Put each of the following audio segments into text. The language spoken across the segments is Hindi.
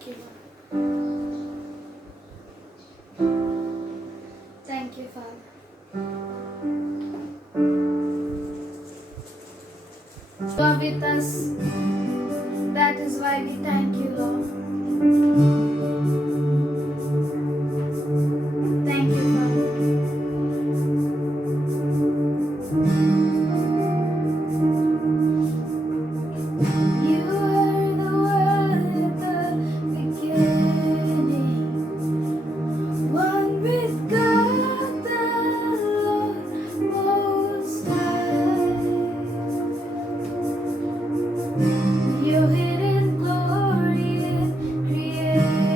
Thank you, Lord. Thank you, Father. You are with us. That is why we thank you, Lord. Thank you, Father. You were the Word at the beginning, one with God the Lord Most High. Your hidden glory in creation.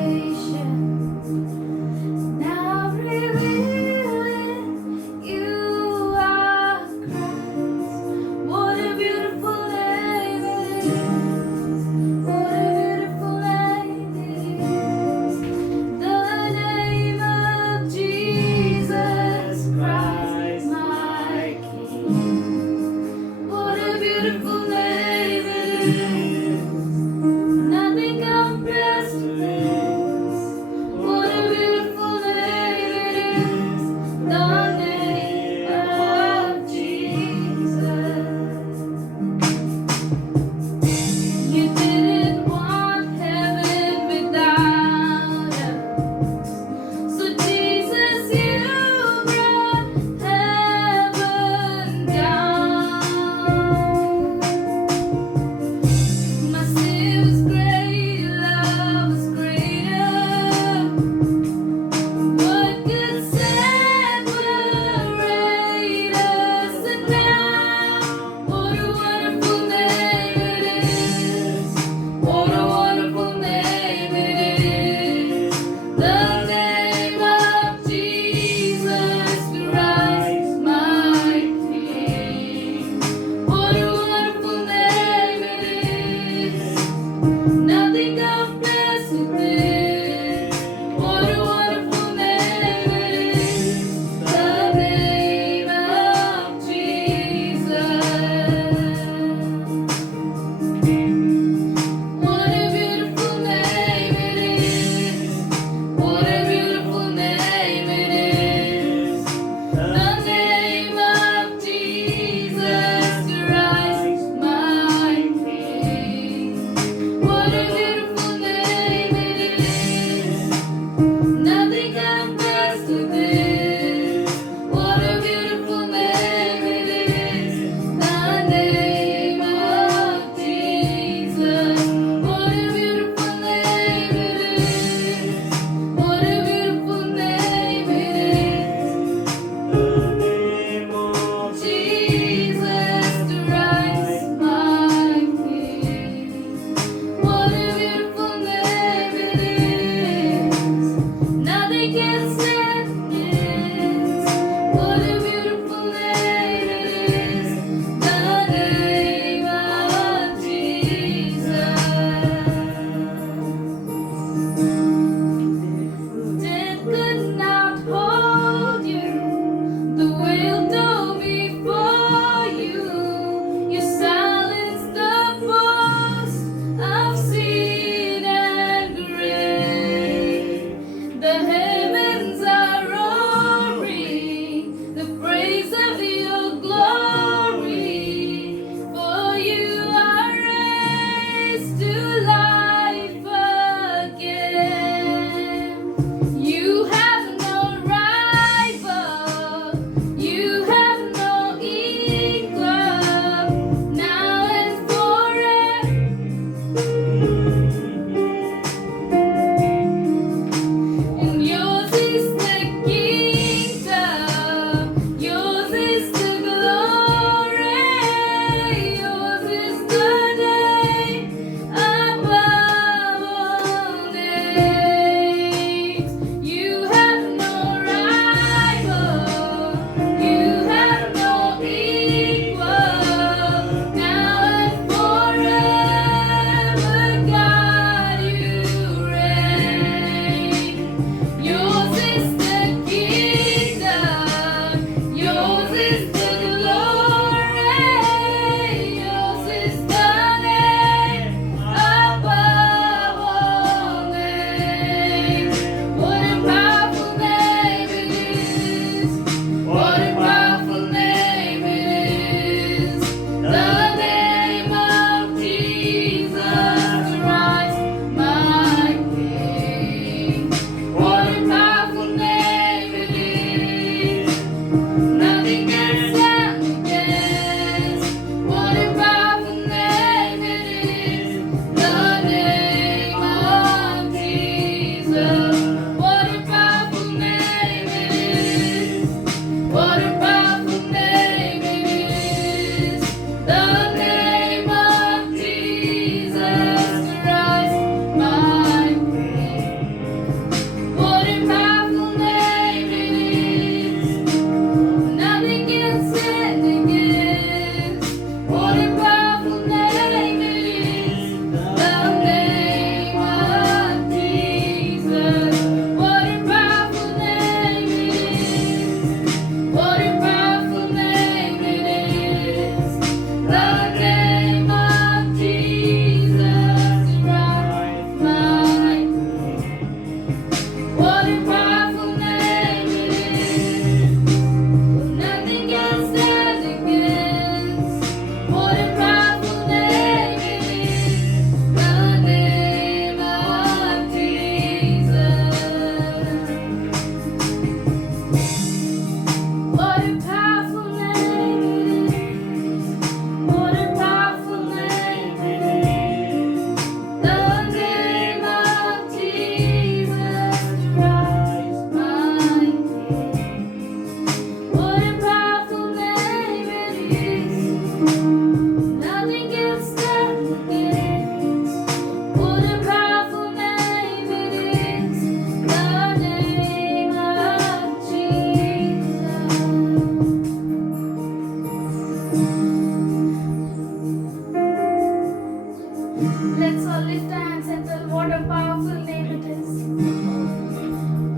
lift our hands and tell what a powerful name it is.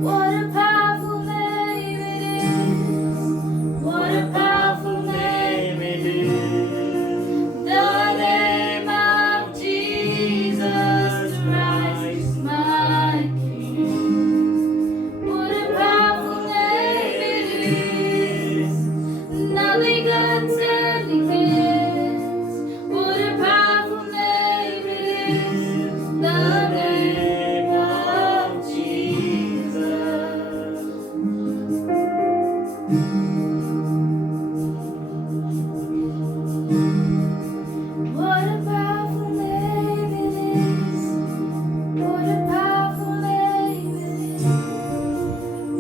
What a powerful name it is. What a powerful name it is. The name of Jesus Christ, my King. What a powerful name it is. Nothing can stand against. What a powerful name it is. The name of Jesus. What a powerful name it is. What a powerful name it is.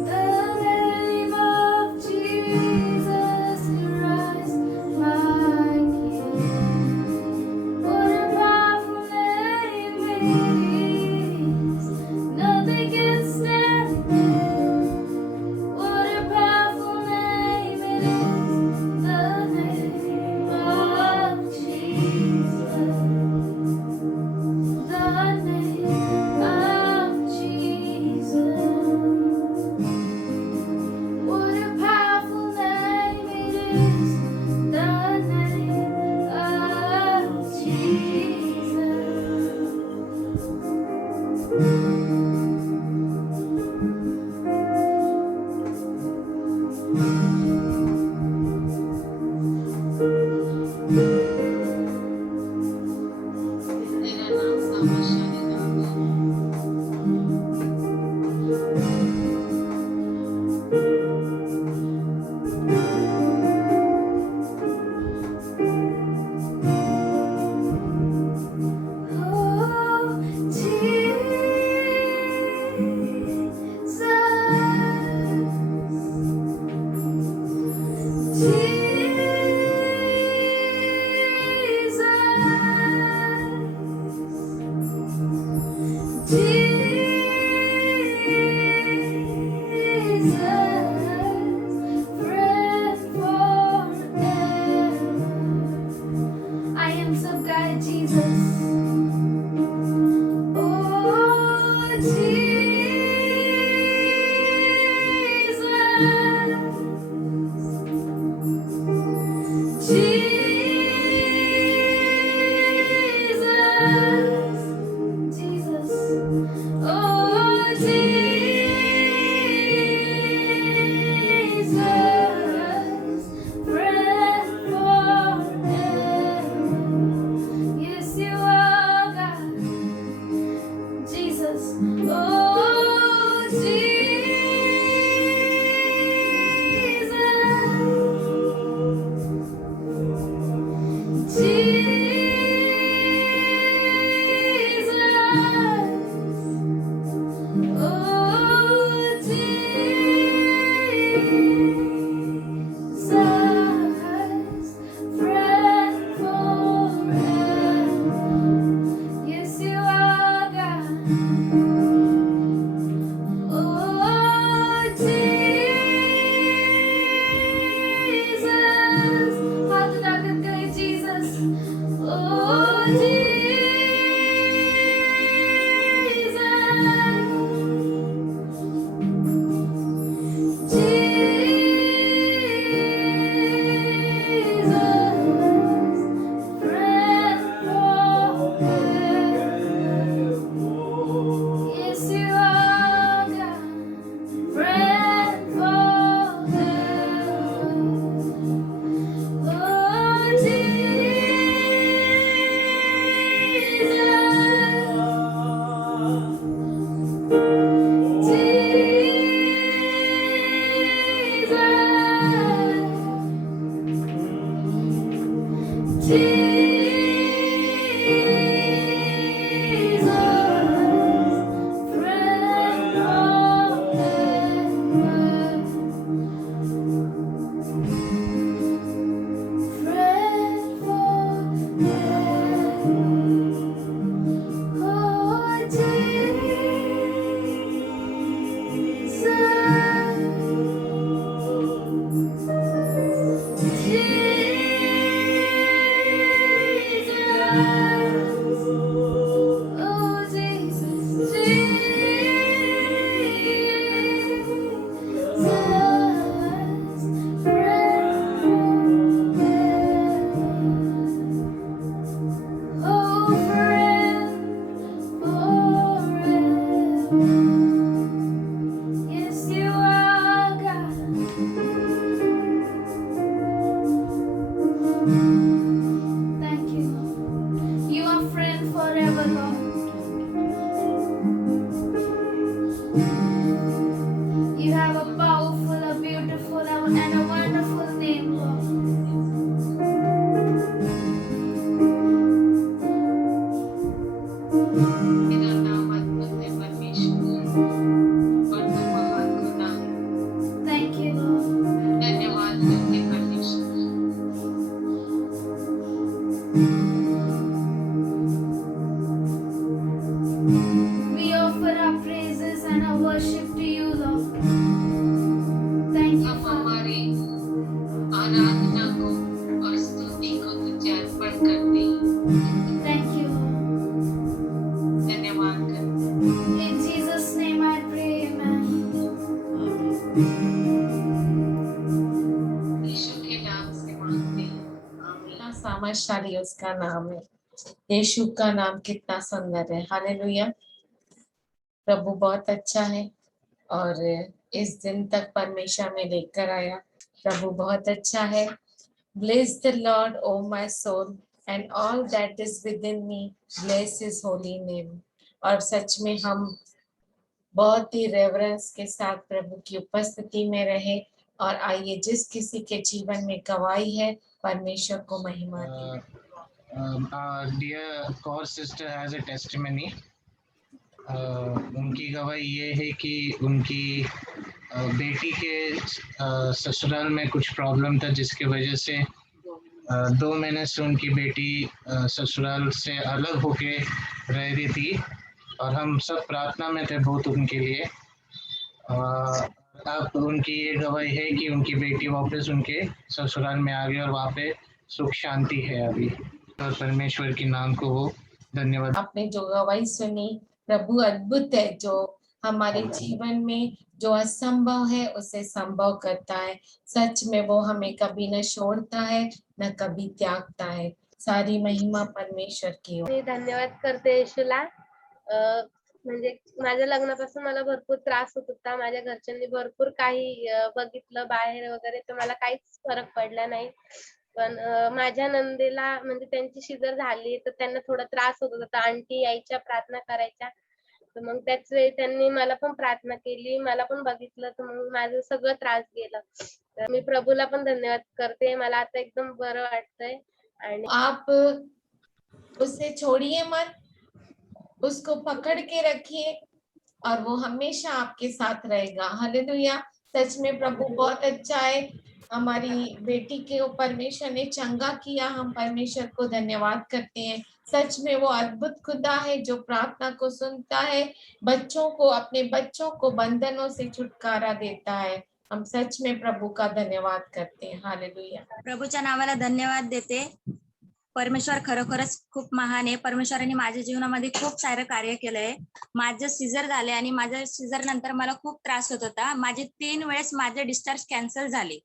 The name of Jesus Christ, my King. What a powerful name it is. Nothing can stand against. What a powerful name it is. The name of Jesus. The name of Jesus. What a powerful name it is. The name of तेरा नाम सामर्थ Oh, I am so glad, Jesus. Oh, Jesus. Jesus. You have a powerful, a beautiful, and a wonderful name, Lord. तेरा नाम अद्भुत है परमेश्वर और तू महान खुदा है। Thank you, Lord. धन्यवाद करते हैं परमेश्वर। We offer our praises and our worship to you, Lord. Thank you, हम Father. हमारी आराधना को और स्तुति को तुझे अर्पण करते हैं। Thank you, Lord. धन्यवाद करते हैं। In Jesus' name I pray, amen. यीशु के नाम से मांगते हैं आमीन। कितना सामर्थशाली उसका नाम है। यीशु का नाम कितना सुंदर है। हालेलुया। प्रभु बहुत अच्छा है और इस दिन तक परमेश्वर में लेकर आया। प्रभु बहुत अच्छा है। Bless the Lord, O my soul, and all that is within me, bless his holy name. और सच में हम बहुत ही रेवरेंस के साथ प्रभु की उपस्थिति में रहे और आइए जिस किसी के जीवन में गवाही है परमेश्वर को महिमा दी। Our dear core sister has a testimony. उनकी गवाही ये है कि उनकी बेटी के ससुराल में कुछ प्रॉब्लम था जिसकी वजह से 2 महीने से उनकी बेटी ससुराल से अलग होके रह रही थी और हम सब प्रार्थना में थे बहुत उनके लिए। अब उनकी ये गवाही है कि उनकी बेटी वापस उनके ससुराल में आ गई और वहाँ पे सुख शांति है अभी। और परमेश्वर के नाम को वो धन्यवाद। आपने जो गवाही सुनी, प्रभु अद्भुत है जो हमारे जीवन में जो असंभव है उसे संभव करता है। सच में वो हमें कभी न छोड़ता है न कभी त्यागता है। सारी महिमा परमेश्वर की हो। मी धन्यवाद करते येशूला। म्हणजे माझ्या लग्नापासून मला भरपूर त्रास होत होता। माझ्या घरच्यांनी भरपूर काही बघितलं बाहेर वगैरे, तर मला काहीच फरक पडला नाही। पण माझ्या नंदेला म्हणजे त्यांची शिजर झाली तर त्यांना थोडा त्रास होत होता। आंटी यायच्या प्रार्थना करायच्या, तर मग त्याच वेळी त्यांनी मला पण प्रार्थना केली, मला पण बघितलं, तर मग माझं सगळं त्रास गेलं। तर मी प्रभूला पण धन्यवाद करते। मला आता एकदम बरं वाटतंय आणि आप उसे छोड़िए मत, उसको पकड़ के रखिए और वो हमेशा आपके साथ रहेगा। हालेलुया। सच में प्रभु बहुत अच्छा है। हमारी बेटी के परमेश्वर ने चंगा किया, हम परमेश्वर को धन्यवाद करते हैं। सच में वो अद्भुत खुदा है जो प्रार्थना को सुनता है, बच्चों को, अपने बच्चों को बंधनों से छुटकारा देता है। हम सच में प्रभु का धन्यवाद करते हैं। हालेलुया। प्रभूच्या नावाला धन्यवाद देते। परमेश्वर खरोखरच खूप महान आहे। परमेश्वराने माझ्या जीवनामध्ये खूप सारं कार्य केलंय। माझं सीझर झाले आणि माझ्या सीझर नंतर मला खूप त्रास होत होता। माझे 3 वेळेस माझे डिस्चार्ज कॅन्सल झाले।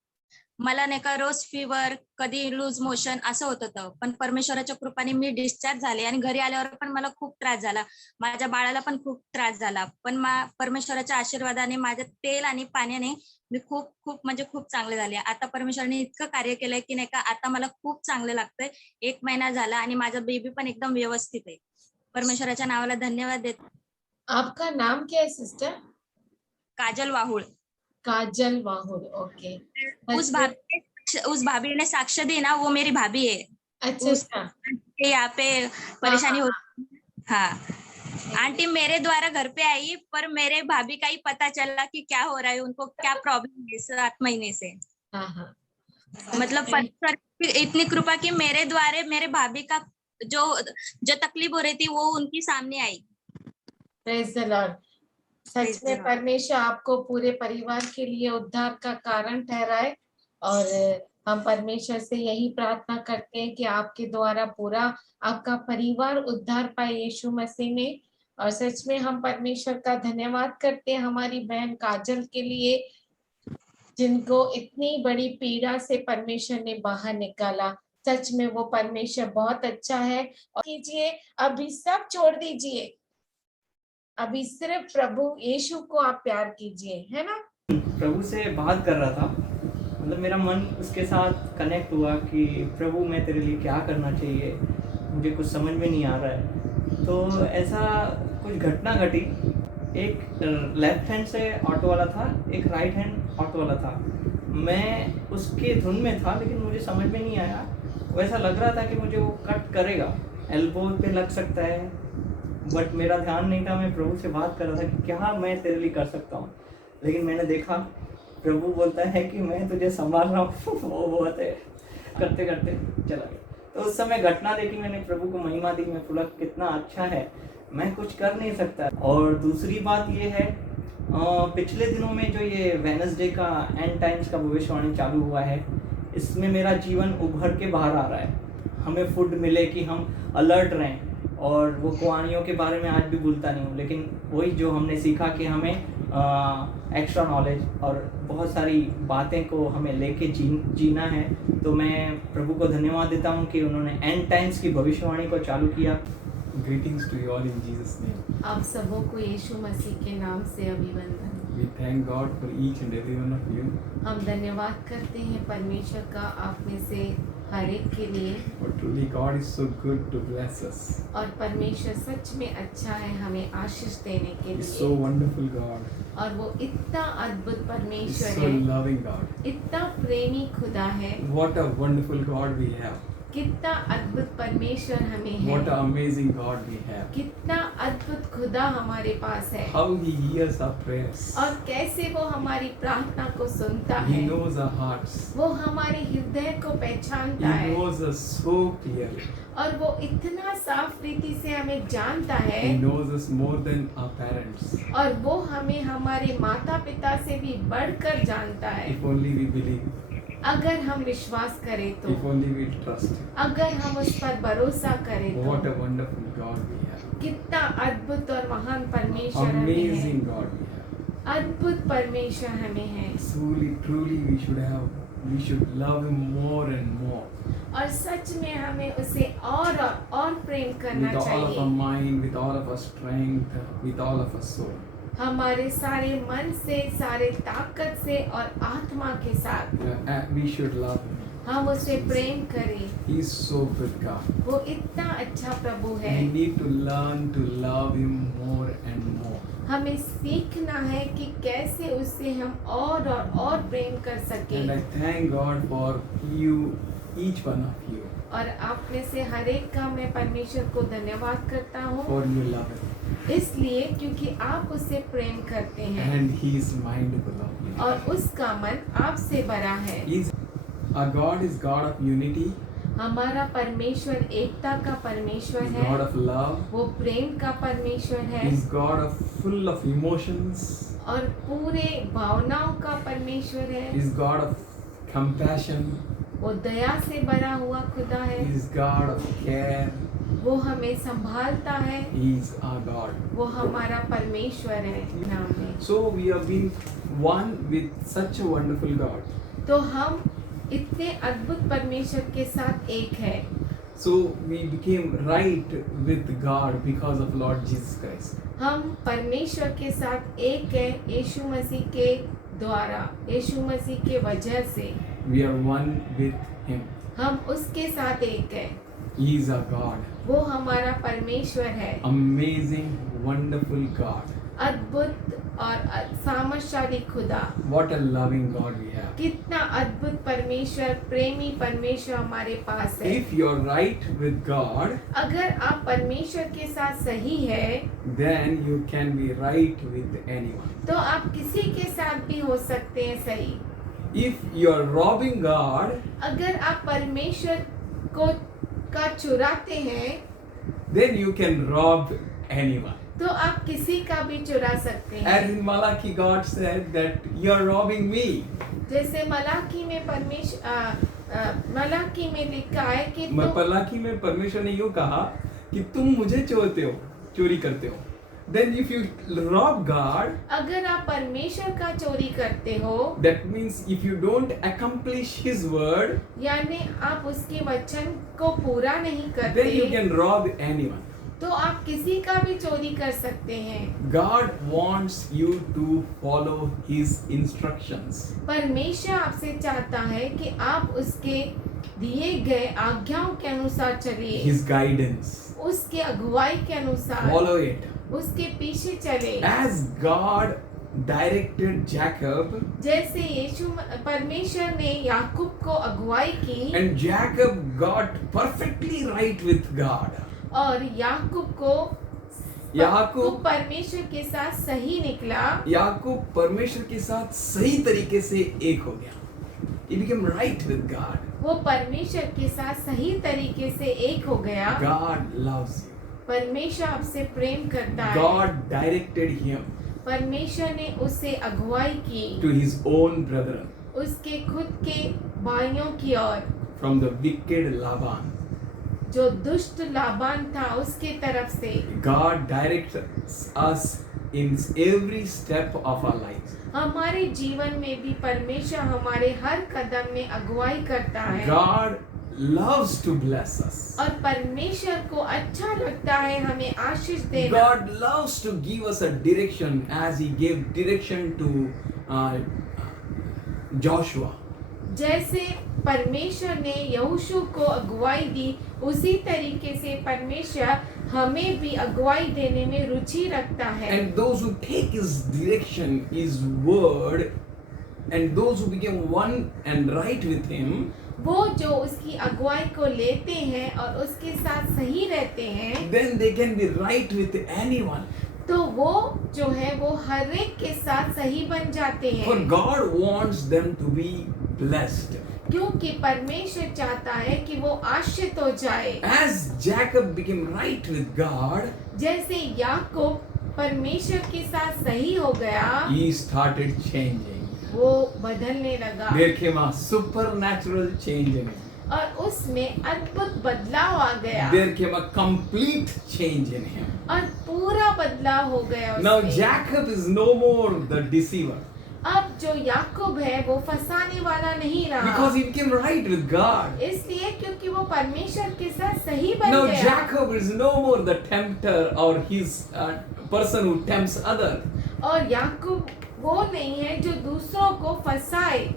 मला नाही का रोज फीवर, कधी लूज मोशन असं होत होतं, पण परमेश्वराच्या कृपेने मी डिस्चार्ज झाले आणि घरी आल्यावर पण मला खूप त्रास झाला। माझ्या बाळाला पण खूप त्रास झाला, पण परमेश्वराच्या आशीर्वादाने माझ्या तेल आणि पाण्याने मी खूप म्हणजे खूप चांगले झाले। आता परमेश्वराने इतकं कार्य केलंय की नाही का आता मला खूप चांगलं लागतंय। 1 महिना झाला आणि माझा बेबी पण एकदम व्यवस्थित आहे। परमेश्वराच्या नावाला धन्यवाद देते। आपका नाम क्या है सिस्टर? काजल वाहुळ। काजल वाहुल। ओके। उस भाभी ने साक्ष्य दी ना, वो मेरी भाभी है। अच्छा अच्छा। यहाँ पे परेशानी होती। हाँ, आंटी मेरे द्वारा घर पे आई, पर मेरे भाभी का ही पता चला कि क्या हो रहा है, उनको क्या प्रॉब्लम है 7 महीने से। हाँ हाँ। मतलब परमेश्वर की इतनी कृपा कि मेरे द्वारा मेरे भाभी का जो तकलीफ हो रही थी वो उनकी सामने आई। Praise the Lord. सच Praise the में Lord. परमेश्वर आपको पूरे परिवार के लिए उद्धार का कारण ठहराए और हम परमेश्वर से यही प्रार्थना करते हैं कि आपके द्वारा पूरा आपका परिवार उद्धार पाए यीशु मसीह में। और सच में हम परमेश्वर का धन्यवाद करते हैं हमारी बहन काजल के लिए, जिनको इतनी बड़ी पीड़ा से परमेश्वर ने बाहर निकाला। सच में वो परमेश्वर बहुत अच्छा है। और कीजिए, अभी सब छोड़ दीजिए, अभी सिर्फ प्रभु यीशु को आप प्यार कीजिए, है ना। प्रभु से बात कर रहा था, मतलब मेरा मन उसके साथ कनेक्ट हुआ कि प्रभु मैं तेरे लिए क्या करना चाहिए, मुझे कुछ समझ में नहीं आ रहा है। तो ऐसा कुछ घटना घटी एक लेफ्ट हैंड से ऑटो वाला था, एक राइट हैंड ऑटो वाला था। मैं उसके धुन में था लेकिन मुझे समझ में नहीं आया। वैसा लग रहा था कि मुझे वो कट करेगा, एल्बो पे लग सकता है, बट मेरा ध्यान नहीं था। मैं प्रभु से बात कर रहा था कि क्या मैं तेरे लिए कर सकता हूँ। लेकिन मैंने देखा प्रभु बोलता है कि मैं तुझे संभाल रहा हूँ। वो बहुत है, करते करते चला गया। तो उस समय घटना देखी, मैंने प्रभु को महिमा दी। मैं बोला कितना अच्छा है, मैं कुछ कर नहीं सकता। और दूसरी बात ये है, पिछले दिनों में जो ये वेडनेसडे का एंड टाइम्स का भविष्यवाणी चालू हुआ है, इसमें मेरा जीवन उभर के बाहर आ रहा है। हमें फूड मिले कि हम अलर्ट रहें, और वो कहानियों के बारे में आज भी भूलता नहीं हूँ। लेकिन वही जो हमने सीखा कि हमें एक्स्ट्रा नॉलेज और बहुत सारी बातें को हमें लेके जीना है। तो मैं प्रभु को धन्यवाद देता हूँ कि उन्होंने एंड टाइम्स की भविष्यवाणी को चालू किया। Greetings to you all in Jesus' name. आप सबों को यीशु मसीह के नाम से अभिवंदन। We thank God for each and every one of you. हम धन्यवाद करते हैं परमेश्वर का आप में से हर एक के लिए। For truly God is so good to bless us. और परमेश्वर सच में अच्छा है हमें आशीष देने के He's so लिए। wonderful God. और वो इतना अद्भुत He's परमेश्वर so है, loving God. इतना प्रेमी खुदा है। What a wonderful God we have. कितना अद्भुत परमेश्वर हमें What है, an amazing God we have. कितना अद्भुत खुदा हमारे पास है। How He hears our prayers. और कैसे वो हमारी प्रार्थना को सुनता He है, knows our hearts. वो हमारे हृदय को He पहचानता है, knows us so clearly. और वो इतना साफ रीति से हमें जानता है। He knows us more than our parents. और वो हमें हमारे माता पिता से भी बढ़कर जानता है। If only we believe. अगर हम विश्वास करें तो, If only we trust. अगर हम उस पर भरोसा करें What तो, a wonderful God we have. कितना अद्भुत और महान परमेश्वर हमें है। Amazing God we have. अद्भुत परमेश्वर हमें है। Truly we should love Him more and more. और सच में हमें उसे और प्रेम करना With all of our चाहिए, mind, with all of our strength, with all of our soul. हमारे सारे मन से, सारे ताकत से और आत्मा के साथ We should love Him. हम उसे प्रेम करें। He is so good God. वो इतना अच्छा प्रभु है। We need to learn to love Him more and more. हमें सीखना है कि कैसे उससे हम और प्रेम कर सकें। And I thank God for you, each one of you, और आप में से हर एक का मैं परमेश्वर को धन्यवाद करता हूँ, for you love Him. इसलिए क्योंकि आप उससे प्रेम करते हैं And He is mindful of you. और उसका मन आपसे बड़ा है। Our God is God of unity, हमारा परमेश्वर एकता का परमेश्वर He's है, God of love, वो प्रेम का परमेश्वर है, He's God of full of emotions, और पूरे भावनाओं का परमेश्वर है, He's God of compassion, वो दया से भरा हुआ खुदा है, He's God of care, वो हमें संभालता है, He's our God. वो हमारा परमेश्वर है। नाम है So we have been one with such a wonderful God. तो हम इतने अद्भुत परमेश्वर के साथ एक है। So we became right with God because of Lord Jesus Christ. हम परमेश्वर के साथ एक है यीशु मसीह के द्वारा, यीशु मसीह के वजह से We are one with Him. हम उसके साथ एक है। He is our God. वो हमारा परमेश्वर है, Amazing, wonderful God. अद्भुत और सामर्थशाली खुदा। What a loving God we have. कितना अद्भुत परमेश्वर, प्रेमी परमेश्वर हमारे पास है। If you're right with God, अगर आप परमेश्वर के साथ सही है then you can be right with anyone. तो आप किसी के साथ भी हो सकते हैं सही। If you're robbing God, अगर आप परमेश्वर का चुराते हैं then you can rob anyone. तो आप किसी का भी चुरा सकते हैं। As in Malachi, God said that you're robbing me. जैसे मलाकी में मलाकी में लिखा है कि मलाकी में परमेश्वर ने यूं कहा कि तुम मुझे चोरी करते हो. Then if you rob God, अगर आप परमेश्वर का चोरी करते हो, that means if you don't accomplish His word, यानी आप उसके वचन को पूरा नहीं then you करते, can rob anyone. तो आप किसी का भी चोरी कर सकते हैं। God wants you to follow His instructions. परमेश्वर आपसे चाहता है कि आप उसके दिए गए आज्ञाओं के अनुसार चलिए, His guidance. उसके अगुवाई के अनुसार Follow it. उसके पीछे चले। As God directed Jacob, जैसे परमेश्वर ने याकूब को अगुवाई की and Jacob got perfectly right with God. और याकूब को याकूब परमेश्वर के साथ सही निकला, याकूब परमेश्वर के साथ सही तरीके से एक हो गया. He became right with God. वो परमेश्वर के साथ सही तरीके से एक हो गया। God loves you. परमेश्वर आपसे प्रेम करता है। God directed him परमेश्वर ने उसे अगुवाई की to his own brethren उसके खुद के भाइयों की ओर, from the wicked Laban. जो दुष्ट लाबान था उसके तरफ से। God directs us in every step of our lives. हमारे जीवन में भी परमेश्वर हमारे हर कदम में अगुवाई करता है। God loves to bless us. और परमेश्वर को अच्छा लगता है हमें आशीष देना। God loves to give us a direction as he gave direction to Joshua. जैसे परमेश्वर ने यहोशू को अगुवाई दी, उसी तरीके से परमेश्वर हमें भी अगुवाई देने में रुचि रखता है। And those who take his direction, his word, and those who become one and right with him, वो जो उसकी अगुवाई को लेते हैं और उसके साथ सही रहते हैं, then they can be right with anyone. तो वो जो है वो हर एक के साथ सही बन जाते For हैं, God wants them to be blessed. क्योंकि परमेश्वर चाहता है कि वो आशीषित हो जाए। As Jacob became right with God, जैसे याकूब परमेश्वर के साथ सही हो गया, he started changing. वो बदलने लगा There came a supernatural change in him. और उसमें अद्भुत बदलाव आ गया There came a complete change in him. और पूरा बदलाव हो गया Now उसमें। Jacob is no more the deceiver अब जो याकूब है वो फंसाने वाला नहीं रहा, because he became right with God. इसलिए क्योंकि वो परमेश्वर के साथ सही बन Now गया। Jacob is no more the tempter or his person who tempts others. और याकूब वो नहीं है जो दूसरों को फंसाए।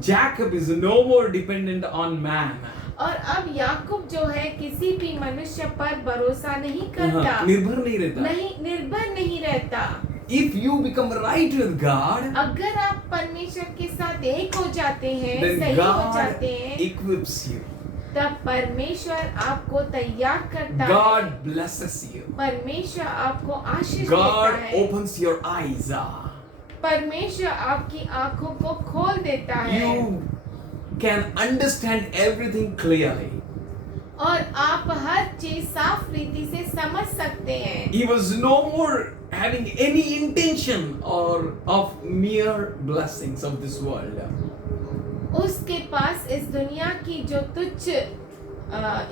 Jacob is no more dependent on man. और अब याकूब जो है किसी भी मनुष्य पर भरोसा नहीं करता, निर्भर नहीं रहता. नहीं निर्भर नहीं रहता। If you become right with God, अगर आप परमेश्वर के साथ एक हो जाते हैं, then सही हो God जाते हैं, equips you. तब परमेश्वर आपको तैयार करता है। God blesses you. परमेश्वर आपको आशीष देता God है। opens your eyes. परमेश्वर आपकी आंखों को खोल देता है You can understand everything clearly. और आप हर चीज साफ रीति से समझ सकते हैं। He was no more having any intention or of mere blessings of this world. उसके पास इस दुनिया की जो तुच्छ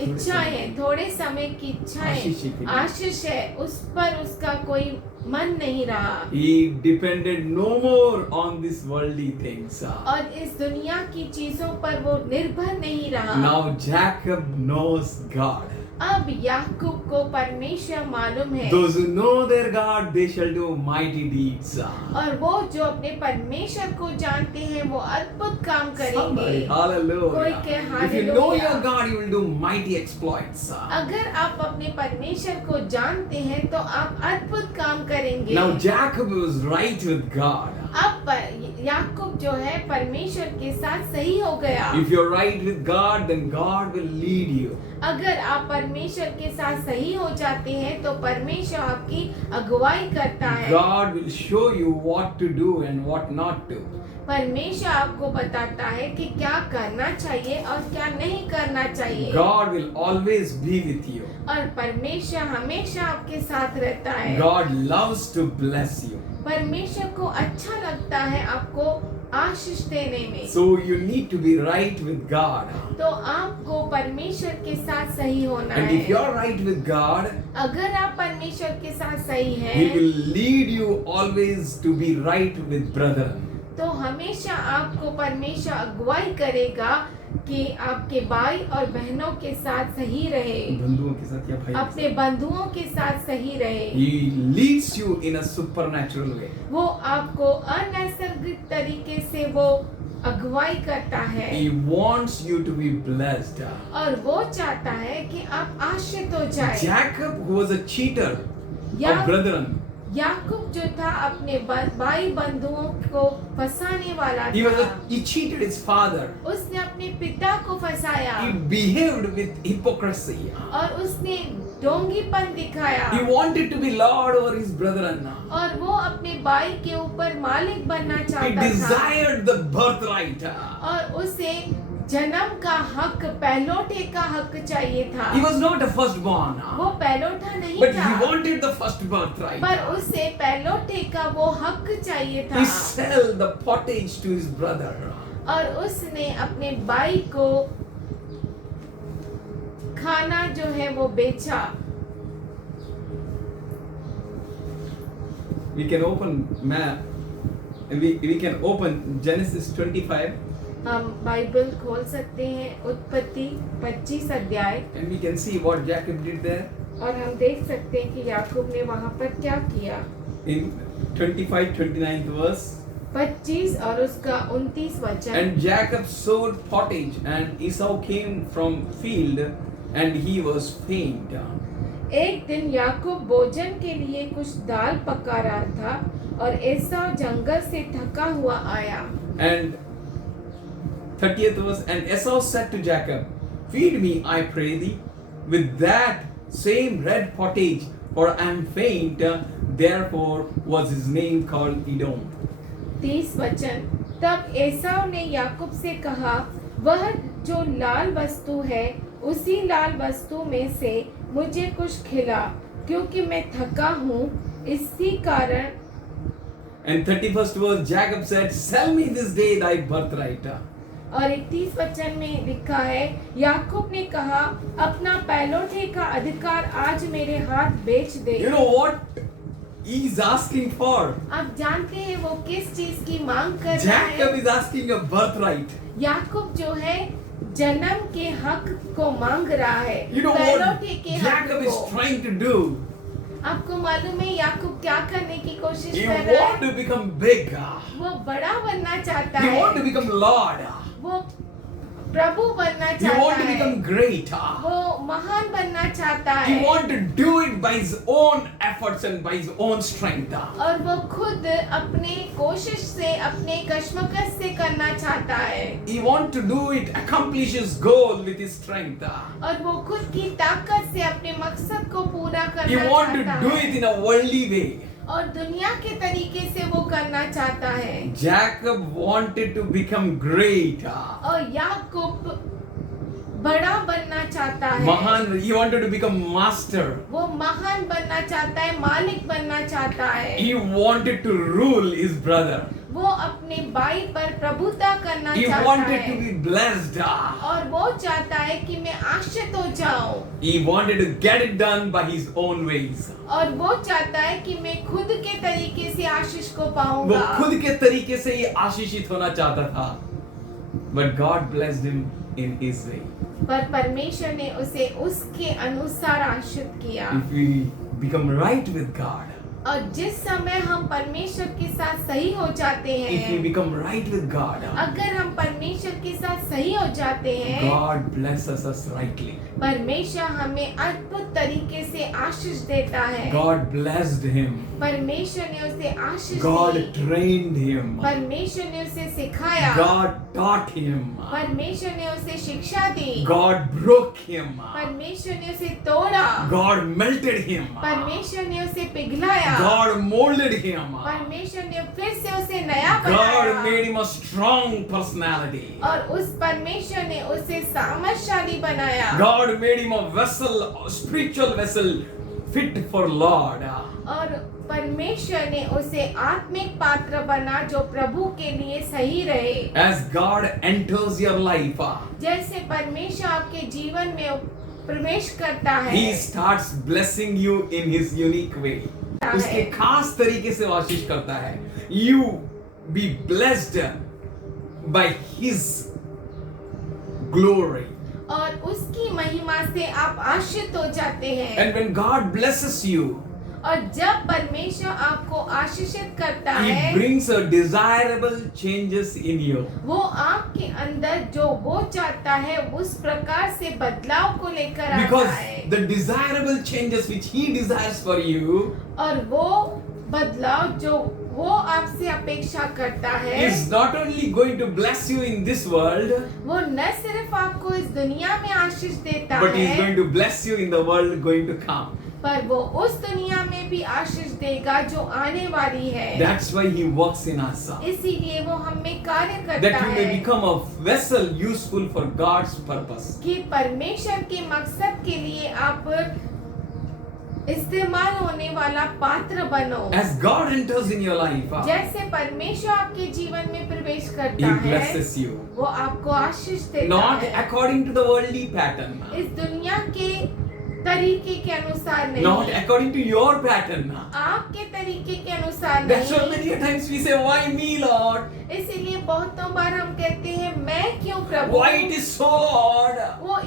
इच्छाएं हैं, थोड़े समय की आशीष इच्छाएं, है। आशीष है, उस पर उसका कोई मन नहीं रहा He depended no more on these worldly things. और इस दुनिया की चीजों पर वो निर्भर नहीं रहा। Now Jacob knows God. अब याकूब को परमेश्वर मालूम है Those who know their God, they shall do mighty deeds. और वो जो अपने परमेश्वर को जानते हैं वो अद्भुत काम करेंगे। Somebody, hallelujah. कोई के If you know hallelujah। your God, you will do mighty exploits. अगर आप अपने परमेश्वर को जानते हैं तो आप अद्भुत काम करेंगे। Now Jacob was right with God. अब याकूब जो है परमेश्वर के साथ सही हो गया। If you're right with God, then God will lead you. अगर आप परमेश्वर के साथ सही हो जाते हैं तो परमेश्वर आपकी अगुवाई करता है। God will show you what to do and what not to. परमेश्वर आपको बताता है कि क्या करना चाहिए और क्या नहीं करना चाहिए। God will always be with you. और परमेश्वर हमेशा आपके साथ रहता है। God loves to bless you. परमेश्वर को अच्छा लगता है आपको आशीष देने में। So you need to be right with God. तो आपको परमेश्वर के साथ सही होना And if है। you're right with God, अगर आप परमेश्वर के साथ सही He हैं, will lead you always to be right with brethren. तो हमेशा आपको परमेश्वर अगुवाई करेगा कि आपके भाई और बहनों के साथ सही रहे, बंधुओं के साथ या भाई के अपने बंधुओं के साथ सही रहे। साथ. He leads you in a supernatural way. वो आपको अनैसर्गिक तरीके से वो अगुवाई करता है He wants you to be blessed. और वो चाहता है कि आप आशीषित हो जाए। Jacob, who was a cheater या- of brethren, याकूब जो था अपने भाई बंधुओं को फंसाने वाला था। he cheated his father. उसने अपने पिता को फंसाया He behaved with hypocrisy. और उसने ढोंगीपन दिखाया He wanted to be lord over his brethren. और वो अपने भाई के ऊपर मालिक बनना He चाहता था desired the birthright. और उसे जन्म का हक, पहलौठे का हक चाहिए था। He was not a firstborn, वो पहलौठा नहीं but था, he wanted the first birthright. पर उसे पहलौठे का वो हक चाहिए था He sold the pottage to his brother. और उसने अपने भाई को खाना जो है वो बेचा। We can open we can open Genesis 25 हम बाइबल खोल सकते हैं उत्पत्ति 25 अध्याय and we can see what Jacob did there और हम देख सकते हैं कि याकूब ने वहां पर क्या किया। in 29th verse. 25 और उसका 29 वचन। And Jacob sowed pottage, and Esau came from field, and he was faint. एक दिन याकूब भोजन के लिए कुछ दाल पका रहा था और एसाव जंगल से थका हुआ आया। And 30th verse, and Esau said to Jacob, feed me, I pray thee, with that same red pottage, for I am faint. Therefore was his name called Edom. 30 वचन। तब एसाव ने याकूब से कहा, वह जो लाल वस्तु है उसी लाल वस्तु में से मुझे कुछ खिला, क्योंकि मैं थका हूँ, इसी कारण। And 31st verse, Jacob said, sell me this day thy birthright. और 31 वचन में लिखा है, याकूब ने कहा, अपना पहलौठे का अधिकार आज मेरे हाथ बेच दे। You know what he is asking for? आप जानते हैं वो किस चीज की मांग कर रहा Jacob है? is asking a birthright. याकूब जो है जन्म के हक को मांग रहा है, You know पहलौठे what के हक Jacob is को। trying to do? आपको मालूम है याकूब क्या करने की कोशिश He कर रहा want है? to become big. वो बड़ा बनना चाहता He है, want to become Lord. वो प्रभु बनना He चाहता want to है, become great. वो महान बनना चाहता He है want to do it by his own efforts and by his own strength. और वो खुद अपने कोशिश से, अपने कश्मकश से करना चाहता है He want to do it, accomplish his goal with his strength. और वो खुद की ताकत से अपने मकसद को पूरा He करना want to चाहता do है it in a worldly way. और दुनिया के तरीके से वो करना चाहता है। Jacob wanted to become great. और याकूब बड़ा बनना चाहता है, Mahan, he wanted to become master. वो महान बनना चाहता है, मालिक बनना चाहता है, He wanted to rule his brother. वो अपने भाई पर प्रभुता करना He चाहता wanted to है be blessed. और वो चाहता है कि मैं आशीषित हो जाऊं He wanted to get it done by his own ways. और वो चाहता है कि मैं खुद के तरीके से आशीष को वो पाऊंगा। खुद के तरीके से ही आशीषित होना चाहता था. But God blessed him in his way. पर परमेश्वर ने उसे उसके अनुसार आशीषित किया। If we become right with God, और जिस समय हम परमेश्वर के साथ सही हो जाते if we हैं, become right with God, अगर हम परमेश्वर के साथ सही हो जाते हैं, God blesses us rightly. परमेश्वर हमें अद्भुत तरीके से आशीष देता है। God blessed him. परमेश्वर ने उसे आशीष God दी, trained him. परमेश्वर ने उसे सिखाया, God taught him. परमेश्वर ने उसे शिक्षा दी, God broke him. परमेश्वर ने उसे तोड़ा, God melted him. परमेश्वर ने उसे पिघलाया, God molded him. परमेश्वर ने फिर से उसे नया God बनाया made him a strong personality. और उस परमेश्वर ने उसे सामर्थशाली बनाया God made him a vessel, a spiritual vessel fit for Lord. और परमेश्वर ने उसे आत्मिक पात्र बना जो प्रभु के लिए सही रहे। As God enters your life, जैसे परमेश्वर आपके जीवन में प्रवेश करता है, He starts blessing you in His unique way. उसके खास तरीके से आशीष करता है. You be blessed by His glory. और उसकी महिमा से आप आशीषित हो जाते हैं। And when God blesses you, और जब परमेश्वर परमेश्वर आपको आशीषित करता He है, brings a desirable changes in you. वो आपके अंदर जो वो चाहता है उस प्रकार से बदलाव को लेकर आता Because है, the desirable changes which He desires for you और वो बदलाव जो वो आपसे अपेक्षा करता है is not only going to bless you in this world, वो न सिर्फ आपको इस दुनिया में आशीष देता but He is है, going to bless you in the world going to come. पर वो उस दुनिया में भी आशीष देगा जो आने वाली है। That's why He works in us. इसीलिए वो हम में कार्य That करता you may है become a vessel useful for God's purpose. कि परमेश्वर के मकसद के लिए आप इस्तेमाल होने वाला पात्र बनो। As God enters in your life, जैसे परमेश्वर आपके जीवन में प्रवेश He करता है, blesses you. वो आपको आशीष देता Not है, according to the worldly pattern. इस दुनिया के तरीके के अनुसार नहीं, Not according to your pattern. आपके तरीके के अनुसार That's why नहीं। many a times we say, why me, Lord? इसीलिए बहुतों बार हम कहते हैं मैं क्यों प्रभु, Why it is so, Lord? वो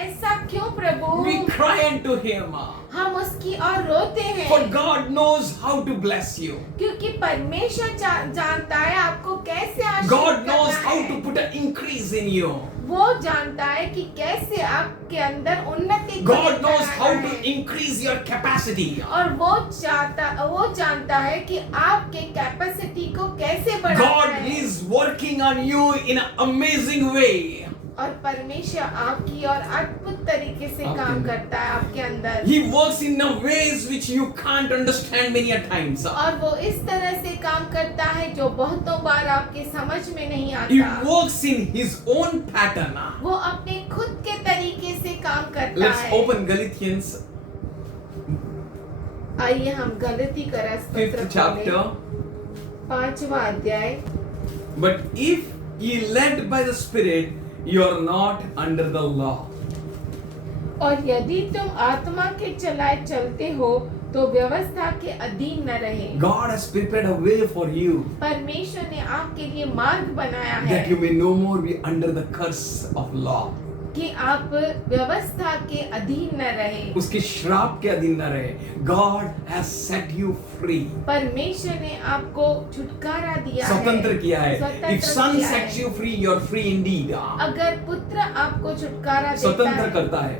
ऐसा क्यों प्रभु, We cry unto Him. हम उसकी और रोते हैं, For God knows how to bless you. क्योंकि परमेश्वर जानता है आपको कैसे आशीष God knows करना how है। to put an increase in you. वो जानता है कि कैसे आपके अंदर उन्नति को God लेकर knows how आना to है। increase your capacity. और वो जानता है कि आपके कैपेसिटी को कैसे बढ़ाना God है। is working on you in an amazing way. और परमेश्वर आपकी और अद्भुत तरीके से आपके काम अंदर। करता है आपके अंदर, He works in a ways which you can't understand many a times. और वो इस तरह से काम करता है जो बहुतों बार आपके समझ में नहीं He आता। works in His own pattern. वो अपने खुद के तरीके से काम करता Let's है। open Galatians आइए हम गलती का रसपत्र 5th chapter. 5वां अध्याय। But if ye led by the Spirit, you are not under the law. और यदि तुम आत्मा के चलाए चलते हो तो व्यवस्था के अधीन न रहे। God has prepared a way for you परमेश्वर ने आपके लिए मार्ग बनाया है that you may no more be under the curse of law. कि आप व्यवस्था के अधीन न रहे। उसके श्राप के अधीन न रहे. God has set you free. परमेश्वर ने आपको छुटकारा दिया है, स्वतंत्र किया है. स्वतंत्र If Son किया sets है। you free, you are free indeed. अगर पुत्र आपको छुटकारा देता स्वतंत्र है करता है.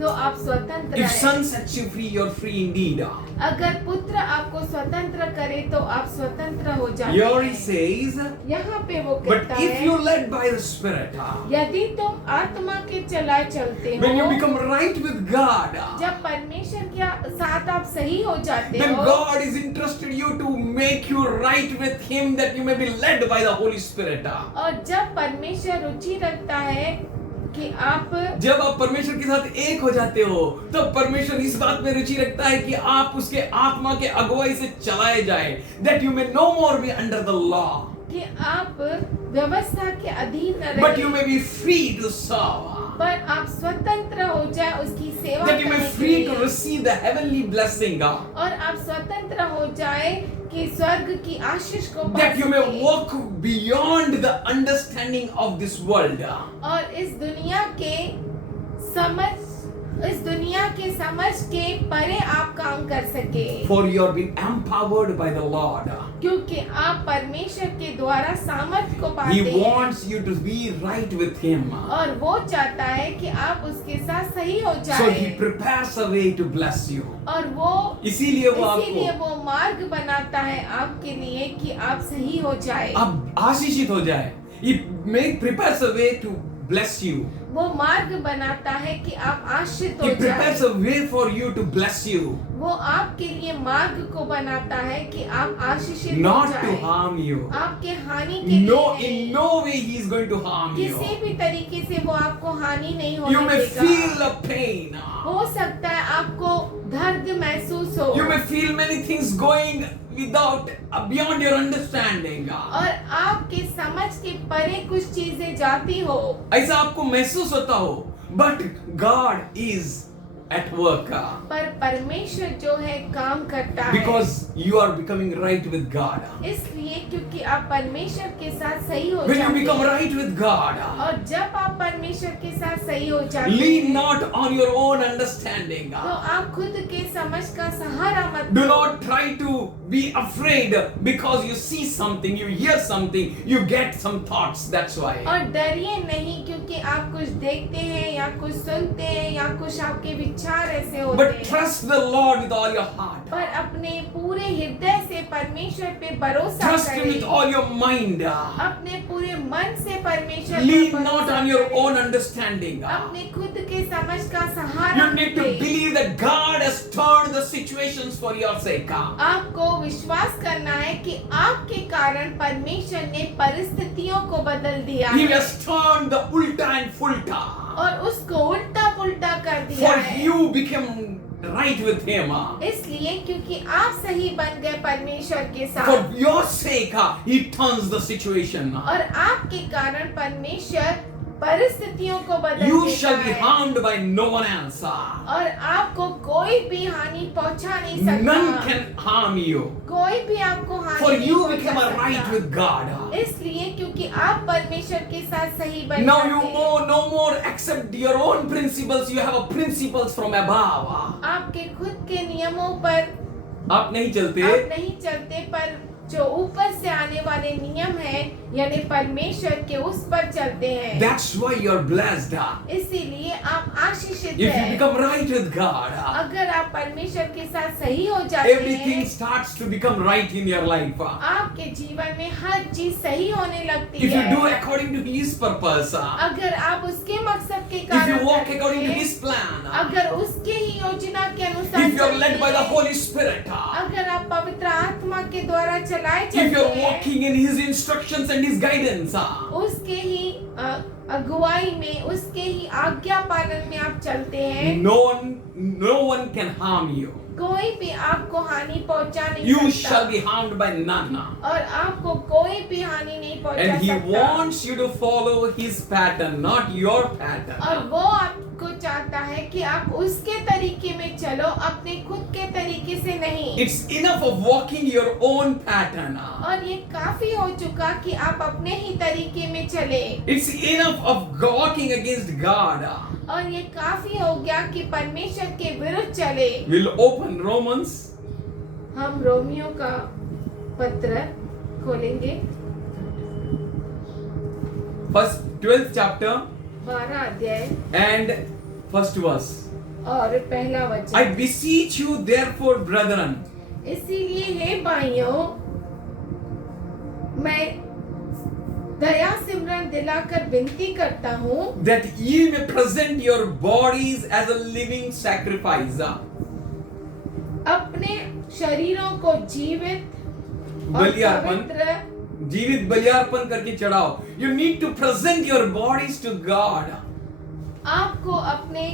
तो आप स्वतंत्र If हैं। Son sets you free, you are free indeed. अगर पुत्र आपको स्वतंत्र करे तो आप स्वतंत्र हो जाते Here he हैं। says, यहाँ पे वो but कहता if है you led by the Spirit, यदि तुम आत्मा के चलाए चलते when you हो, become right with God, जब परमेश्वर के साथ आप सही हो जाते then हो, God is interested you to make you right with Him, that you may be led by the Holy Spirit. और जब परमेश्वर रुचि रखता है कि आप जब आप परमेश्वर के साथ एक हो जाते हो, तब परमेश्वर इस बात में रुचि रखता है कि आप उसके आत्मा के अगुवाई से चलाए जाए, that you may no more be under the law, कि आप व्यवस्था के अधीन न but you रहे, may be free to serve, पर आप स्वतंत्र हो जाए उसकी सेवा that you may करने के free to लिए, receive the heavenly blessing, और आप स्वतंत्र हो जाए कि स्वर्ग की आशीष को पा that you may सके। walk beyond the understanding of this world, और इस दुनिया के समझ के परे आप काम कर सके, for you are being empowered by the Lord. क्योंकि आप परमेश्वर के द्वारा सामर्थ को पाते He हैं, wants you to be right with Him. और वो चाहता है कि आप उसके साथ सही हो So He जाए, prepares a way to bless you. और वो इसीलिए वो इसीलिए आपको वो मार्ग बनाता है आपके लिए कि आप सही हो जाए, आप आशीषित हो जाए. He prepares a way to bless you. वो मार्ग बनाता है कि आप आशीषित हो He prepares जाए, a way for you to bless you, वो आपके लिए मार्ग को बनाता है कि आप आशीषित हो not to जाए, harm you. आपके हानि के No, लिए in नहीं। no way He is going to harm you. किसी भी तरीके से वो आपको हानि नहीं You होने may देगा। feel a pain. हो सकता है आपको दर्द महसूस हो, You may feel many things going without beyond your understanding. और आपके समझ के परे कुछ चीजें जाती हो, ऐसा आपको महसूस होता हो, but God is at work. पर परमेश्वर जो है काम करता है, Because you are becoming right with God. इसलिए क्योंकि आप परमेश्वर के साथ सही हो When you जाते become हैं। right with God, और जब आप परमेश्वर के साथ सही हो जाते lean हैं, not on your own understanding. तो आप खुद के समझ का सहारा मत Do low. not try to be afraid because you see something, you hear something, you get some thoughts. That's why. और डरिए नहीं क्योंकि आप कुछ देखते हैं या कुछ सुनते हैं या कुछ आपके विचार ऐसे होते But हैं, trust the Lord with all your heart. पर अपने पूरे हृदय से परमेश्वर पे भरोसा Trust Him with करें। all your mind. अपने पूरे मन से परमेश्वर पर Lean भरोसा not on your करें। own understanding. अपने खुद के समझ का सहारा You need to करें। believe that God has turned the situations for your sake. आपको विश्वास करना है कि आपके कारण परमेश्वर ने परिस्थितियों को बदल दिया He है has turned the ulta and fulta. और उसको उल्टा पुल्टा कर दिया For है, you become right with Him. इसलिए क्योंकि आप सही बन गए परमेश्वर के For साथ your sake, He turns the situation. और आपके कारण परमेश्वर परिस्थितियों को बदल You देता shall be है harmed by no one else. और आपको कोई भी हानि पहुंचा नहीं सकता। None can harm you. कोई भी आपको हानि For नहीं you पहुंचा become a right सकता। with God. इसलिए क्योंकि आप परमेश्वर के साथ सही बन Now जाते you हैं। no more accept your own principles. You have a principles from above. आपके खुद के नियमों पर आप नहीं चलते, आप नहीं चलते, पर जो ऊपर से आने वाले नियम हैं यानी परमेश्वर के उस पर चलते हैं। that's why you're blessed. इसीलिए आप आशीषित If you हैं। become right with God, अगर आप परमेश्वर के साथ सही हो जाते everything हैं, starts to become right in your life. आपके जीवन में हर चीज सही होने लगती If you do है। according to His purpose, अगर आप उसके मकसद के if कारण you walk चलते according to हैं, His plan, अगर उसके ही योजना के अनुसार if you're चलते led by the हैं, Holy Spirit, अगर आप पवित्र आत्मा के द्वारा चलाए if चलते you're हैं, walking in His instructions and His guidance, उसके ही अगुवाई में, उसके ही आज्ञा पालन में आप चलते हैं, no one can harm you. कोई भी आपको हानि पहुंचा नहीं You सकता shall be harmed by none. और आपको कोई भी हानि नहीं पहुंचा And He सकता। wants you to follow His pattern, not your और pattern. वो आपको चाहता है कि आप उसके तरीके में चलो, अपने खुद के तरीके से नहीं। It's enough of walking your own pattern. और ये काफी हो चुका कि आप अपने ही तरीके में चले It's enough of walking against God. और ये काफी हो गया कि परमेश्वर के विरुद्ध चले। We'll open Romans हम रोमियो का पत्र खोलेंगे, first 12th chapter 12 अध्याय and first verse. और पहला I वचन। beseech you therefore, brethren, इसीलिए हे भाइयों, मैं दया सिमरन दिलाकर विनती करता हूँ that ye may present your bodies as a living sacrifice. अपने शरीरों को जीवित और बलियार्पण, पवित्र, जीवित बलियार्पण करके चढ़ाओ. You need to present your bodies to God. आपको अपने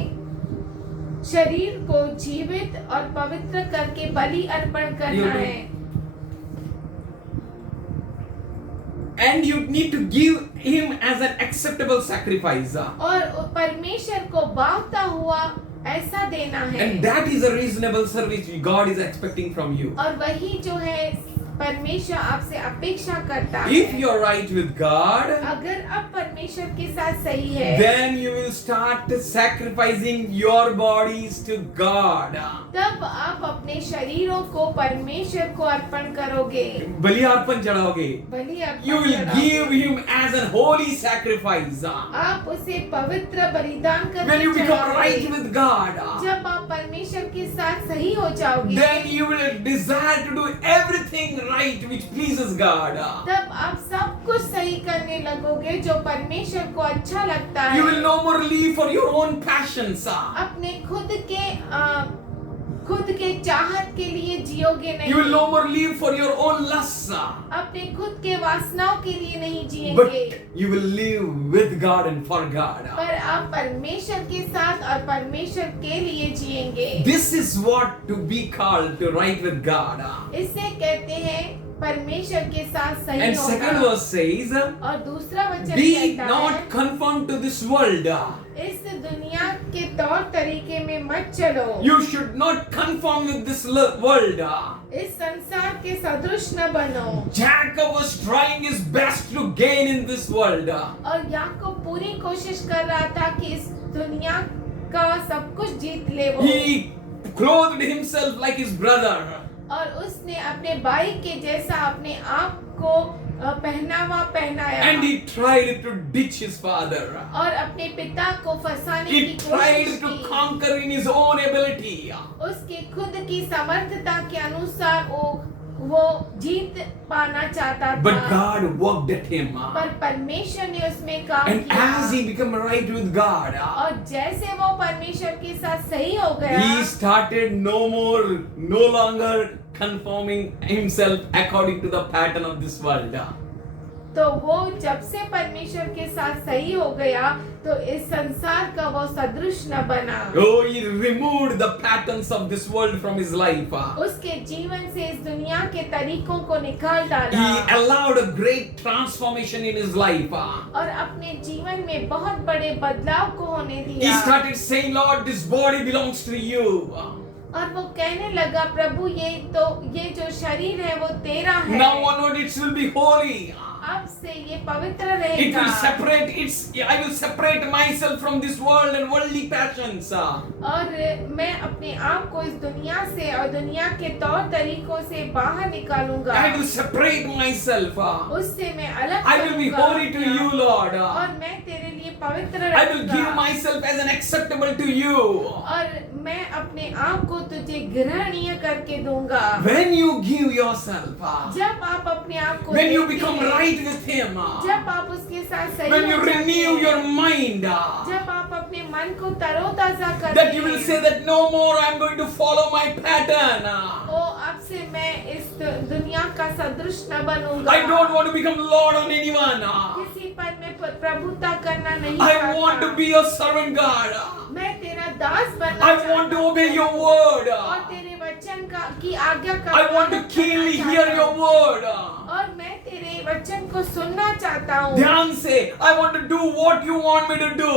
शरीर को जीवित और पवित्र करके बलि अर्पण करना You do. है And you need to give Him as an acceptable sacrifice. और परमेश्वर को भावता हुआ ऐसा देना है। And that is a reasonable service God is expecting from you. और वही जो है परमेश्वर आपसे अपेक्षा करता If है। you're right with God, अगर आप परमेश्वर के साथ सही है, then you will start sacrificing your bodies to God. तब आप अपने शरीरों को परमेश्वर को अर्पण करोगे, बलियार्पण चढ़ाओगे. बलि You अर्पण will करोगे। give Him as a holy sacrifice. आप उसे पवित्र बलिदान When करके you become चढ़ाओगे। right with God, जब आप परमेश्वर के साथ सही हो जाओगे, then you will desire to do everything right which pleases God. तब आप सब कुछ सही करने लगोगे जो परमेश्वर को अच्छा लगता है। You will no more live for your own passions. अपने खुद के चाहत के लिए जियोगे नहीं। You will no more live for your own lusts. अपने खुद के वासनाओं के लिए नहीं जिएंगे, But you will live with God and for God. पर आप परमेश्वर के साथ और परमेश्वर के लिए जिएंगे। This is what to be called to right with God. इससे कहते हैं परमेश्वर के साथ सही And second होगा। verse says, और दूसरा वचन be कहता not है, conformed to this world. इस दुनिया के तौर तरीके में मत चलो। You should not conform with this world. इस संसार के सदृश न बनो। Jacob was trying his best to gain in this world. और याकूब पूरी कोशिश कर रहा था कि इस दुनिया का सब कुछ जीत ले वो। He clothed himself like his brother. और उसने अपने भाई के जैसा अपने आप को पहनावा पहनाया। And he tried to ditch his father. और अपने पिता को फंसाने He की tried कोशिश to की। conquer in his own ability. उसके खुद की समर्थता के अनुसार वो जीत पाना चाहता था। But God worked at him. पर परमेश्वर ने उसमें काम And किया। as he became right with God, और जैसे वो परमेश्वर के साथ सही हो गया, he started no longer conforming himself according to the pattern of this world. तो वो जब से परमेश्वर के साथ सही हो गया तो इस संसार का वो सदृश न बना। Oh, he removed the patterns of this world from his life. उसके जीवन से इस दुनिया के तरीकों को निकाल डाला। He allowed a great transformation in his life. और अपने जीवन में बहुत बड़े बदलाव को होने He दिया। started saying, Lord, this body belongs to you. और वो कहने लगा, प्रभु ये जो शरीर है वो तेरा है। Now onward it will be holy. अब से ये पवित्र It रहेगा। will I will separate myself from this world and worldly passions. और मैं अपने आप को इस दुनिया से और दुनिया के तौर तरीकों से बाहर निकालूंगा। I will separate myself. उससे मैं अलग I will be करूंगा। holy to you, Lord. और मैं तेरे लिए पवित्र I will give रहूंगा। myself as an acceptable to you. और मैं अपने आप को तुझे ग्रहणीय करके दूंगा। When you give yourself, जब आप अपने आप को when you देते become हैं, right with Him, जब आप उसके साथ सही when हो you जाते renew हैं, your mind, जब आप अपने मन को तरोताजा करते that you will हैं, say that no more I am going to follow my pattern. ओ अब से मैं इस दुनिया का सदृश न बनूंगा। I don't want to become Lord on anyone. किसी पर मैं प्रभुता करना नहीं I चाहता। want to be your servant, God. मैं तेरा दास बनना I want to obey your word. और तेरे वचन की आज्ञा का I want to पालन keenly करना hear चाहता your हूँ। word. और मैं तेरे वचन को सुनना चाहता हूँ। ध्यान से, I want to do what you want me to do.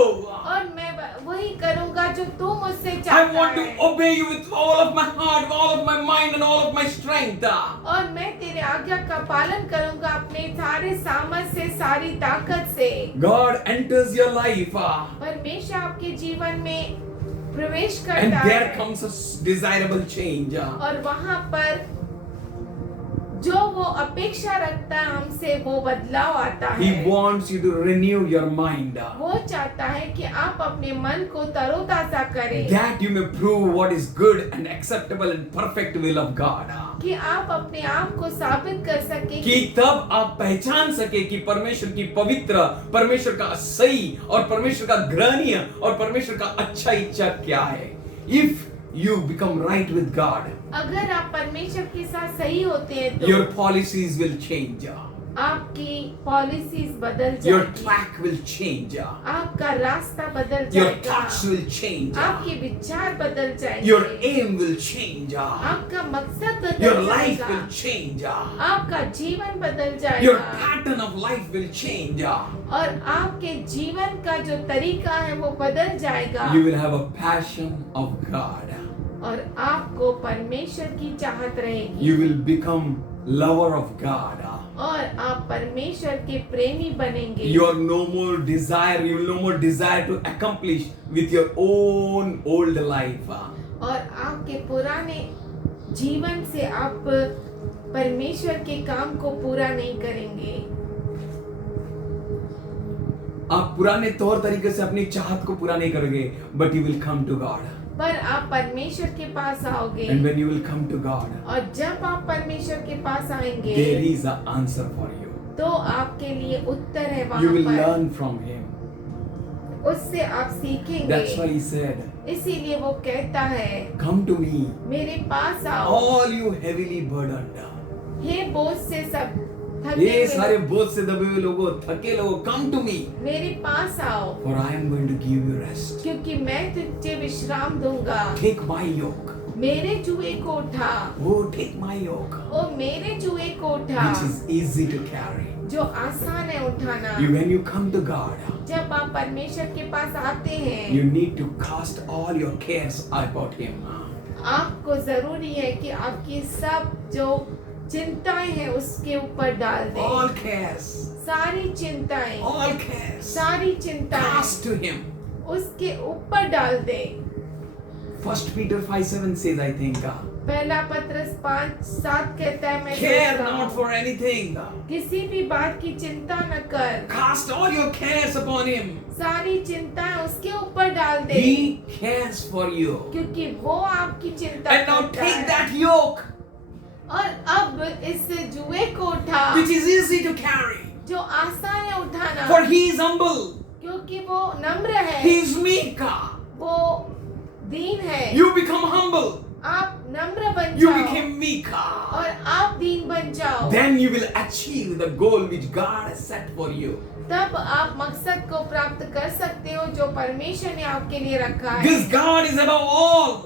और मैं वही करूँगा जो तू मुझसे I चाहता want to है। obey you with all of my heart, all of my mind, and all of my strength. और मैं तेरे आज्ञा का पालन करूँगा अपने सारे सामर्थ से, सारी ताकत से। God enters your life, परमेश्वर आपके जीवन में प्रवेश and करता there है। comes a desirable change. और वहाँ पर जो वो अपेक्षा रखता है हमसे वो बदलाव आता He है। wants you to renew your mind, वो चाहता है कि आप अपने मन को तरोताजा करें, that you may prove what is good and acceptable and perfect will of God. कि आप अपने आप को साबित कर सके कि तब आप पहचान सके कि परमेश्वर की पवित्र, परमेश्वर का सही और परमेश्वर का ग्रहणीय और परमेश्वर का अच्छा इच्छा क्या है। If you become right with God, अगर आप परमेश्वर के साथ सही होते हैं तो your policies will change, आपकी पॉलिसीज बदल your जाएगी, track will change, आपका रास्ता बदल your जाएगा, thoughts will change, आपके विचार बदल जाएंगे, your aim will change, आपका मकसद your बदल life जाएगा, will change, आपका जीवन बदल your जाएगा pattern of life will change. और आपके जीवन का जो तरीका है वो बदल जाएगा। You will have a passion of God. और आपको परमेश्वर की चाहत रहेगी You will become lover of God. और आप परमेश्वर के प्रेमी बनेंगे। You have no more desire. You will no more desire to accomplish with your own old life. और आपके पुराने जीवन से आप परमेश्वर के काम को पूरा नहीं करेंगे। आप पुराने तौर तरीके से अपनी चाहत को पूरा नहीं करोगे, but you will come to God. पर आप परमेश्वर के पास आओगे And when you will come to God, और जब आप परमेश्वर के पास आएंगे there is an answer for you. तो आपके लिए उत्तर है You वहाँ will पर। learn from Him. उससे आप सीखेंगे। That's why He said, इसीलिए वो कहता है come to me, मेरे पास आओ all you heavily burdened. हे बोझ से सब थके ये हुए सारे बोझ से दबे हुए लोगों, थके लोगों, come to me, मेरे पास आओ for I am going to give you rest. क्योंकि मैं तुझे विश्राम दूंगा। Take my yoke. मेरे जुए को उठा, Oh, take my yoke, ओ मेरे जुए को उठा, which is easy to carry. जो आसान है उठाना। When you come to God, जब आप परमेश्वर के पास आते हैं, you need to cast all your cares about Him. आपको जरूरी है कि आपकी सब जो चिंताएं हैं उसके ऊपर डाल दें। All cares, सारी चिंताएं, all cares, सारी चिंताएं cast to Him. उसके ऊपर डाल दें। 1 Peter 5:7 says, I think, पहला पत्रस 5:7 कहता है, मैं care सोचता not हूँ, for anything. किसी भी बात की चिंता न कर, Cast all your cares upon Him. सारी चिंताएं उसके ऊपर डाल दे, He cares for you. क्योंकि वो आपकी चिंता And now करता take है। that yoke, और अब इस जुए को उठा, which is easy to carry. जो आसान है उठाना, For He is humble. क्योंकि वो नम्र है, He is meek. वो दीन है। You become humble. आप नम्र बन You जाओ became meek. और आप दीन बन जाओ, Then you will achieve the goal which God has set for you. तब आप मकसद को प्राप्त कर सकते हो जो परमेश्वर ने आपके लिए रखा है। This God is above all.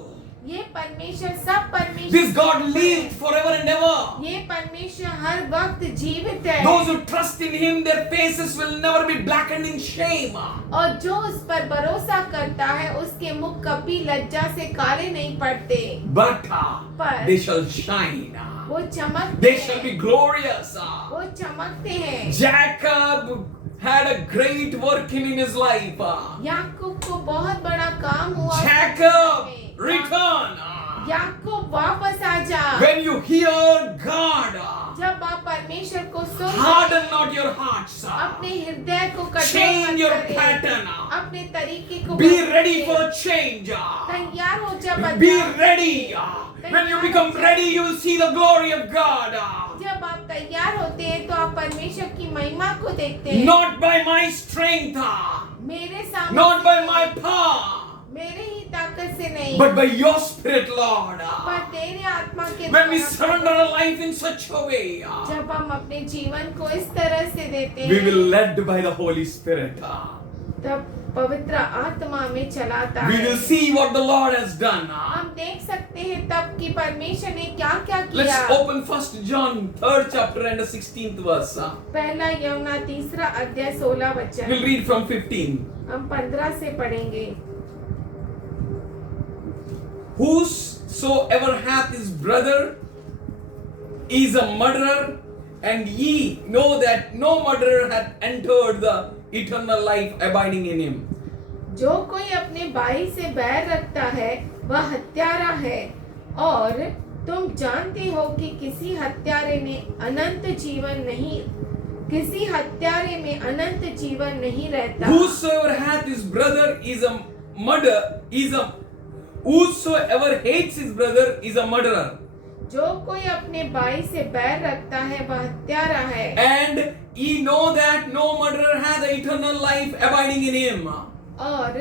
ये परमेश्वर सब परमेश्वर, This God lived forever and ever. ये परमेश्वर हर वक्त जीवित है। Those who trust in Him, their faces will never be blackened in shame. और जो उस पर भरोसा करता है उसके मुख कभी लज्जा से काले नहीं पड़ते, But they shall shine. वो चमकते They shall be हैं, glorious. वो चमकते हैं। Jacob had a great work in his life. याकूब को बहुत बड़ा काम हुआ। Jacob, return. याकूब वापस आ जा। When you hear God, जब आप परमेश्वर को सुन, harden not your hearts. अपने हृदय को कठोर Change मत your करें, pattern. अपने तरीके को Be बदलें। ready for a change. तैयार हो जा Be बदलाव। ready. When you become ready, you will see the glory of God. जब आप तैयार होते हैं तो आप परमेश्वर की महिमा को देखते हैं। Not by my strength, मेरे सामने, not by my power, मेरे ही ताकत से नहीं, but by your Spirit, Lord. पर तेरे आत्मा के When we द्वारा। surrender our life in such a way, जब हम अपने जीवन को इस तरह से देते we हैं, will led by the Holy Spirit. तब पवित्र आत्मा में चलाता We है। will see what the Lord has done. हम देख सकते हैं तब कि परमेश्वर ने क्या क्या किया। Let's open 1 John 3rd chapter and the 16th verse. पहला यूहन्ना 3 अध्याय 16 वचन। We'll read from 15. हम 15 से पढ़ेंगे। Whosoever hath his brother is a murderer, and ye know that no murderer hath entered the eternal life abiding in him. जो कोई अपने भाई से बैर रखता है वह हत्यारा है, और तुम जानते हो कि किसी हत्यारे में अनंत जीवन नहीं रहता। Whosoever hath his brother is a murderer, whosoever hates his brother is a murderer. जो कोई अपने भाई से बैर रखता है वह हत्यारा है, And ye know that no murderer hath eternal life abiding in him. और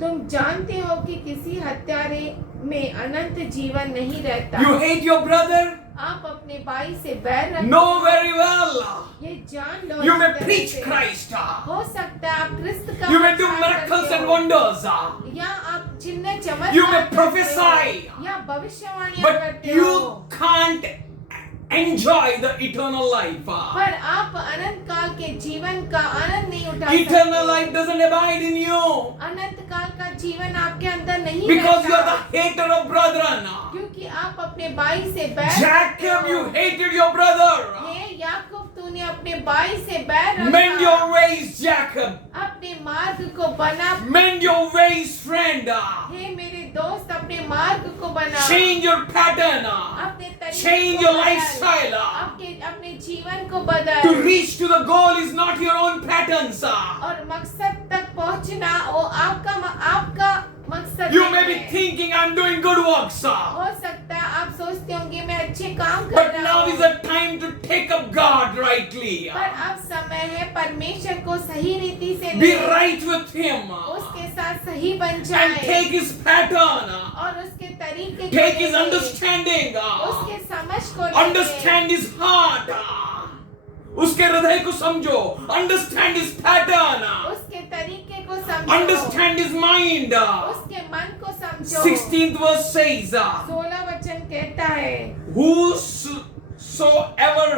तुम जानते हो कि किसी हत्यारे में अनंत जीवन नहीं रहता। You hate your brother? आप अपने भाई से बैर रखते Know हो, very well. ये जान लो। You इस may तरह preach से। Christ. हो सकता है आप क्रिस्त का You may do प्रचार miracles करते and हो, wonders. या आप चिन्ह चमत्कार You may करते prophesy. हो, या भविष्यवाणियां But करते हो, you can't enjoy the eternal life. पर आप अनंत काल के जीवन का आनंद नहीं उठा Eternal सकते। life doesn't abide in you अनंत काल का जीवन आपके अंदर नहीं because you रहता, are the hater of brethren. क्योंकि आप अपने भाई से बैर Jacob, रखते you हो। hated your brother. हे याकूब, तूने अपने भाई से बैर Mend रखा, your ways, Jacob. अपने मार्ग को बना। Mend your ways, friend. हे मेरे दोस्त, अपने मार्ग को बना, Change your pattern अपने तरीके change को your बदल, lifestyle. अपने जीवन को बदल, to reach to the goal is not your own patterns. और मकसद तक पहुंचना वो आपका मकसद You नहीं may be है। thinking I'm doing good works, हो सकता है आप सोचते होंगे मैं अच्छे काम कर but रहा now हूँ, is the time to take up God rightly. पर अब समय है परमेश्वर को सही रीति से Be ले, right with Him उसके साथ सही बन and जाए, take His pattern, और उसके तरीके को take His ले, understanding, उसके समझ को ले, understand His heart. उसके हृदय को समझो. Understand his pattern. उसके तरीके को समझो, Understand his mind. उसके मन को समझो. 16th verse says, 16 वचन कहता है, whosoever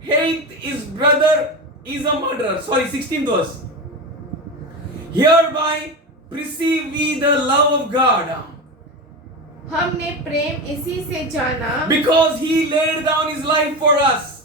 hateth his brother is a murderer. Sorry, 16th verse. Hereby perceive we the love of God, हमने प्रेम इसी से जाना because he laid down his life for us.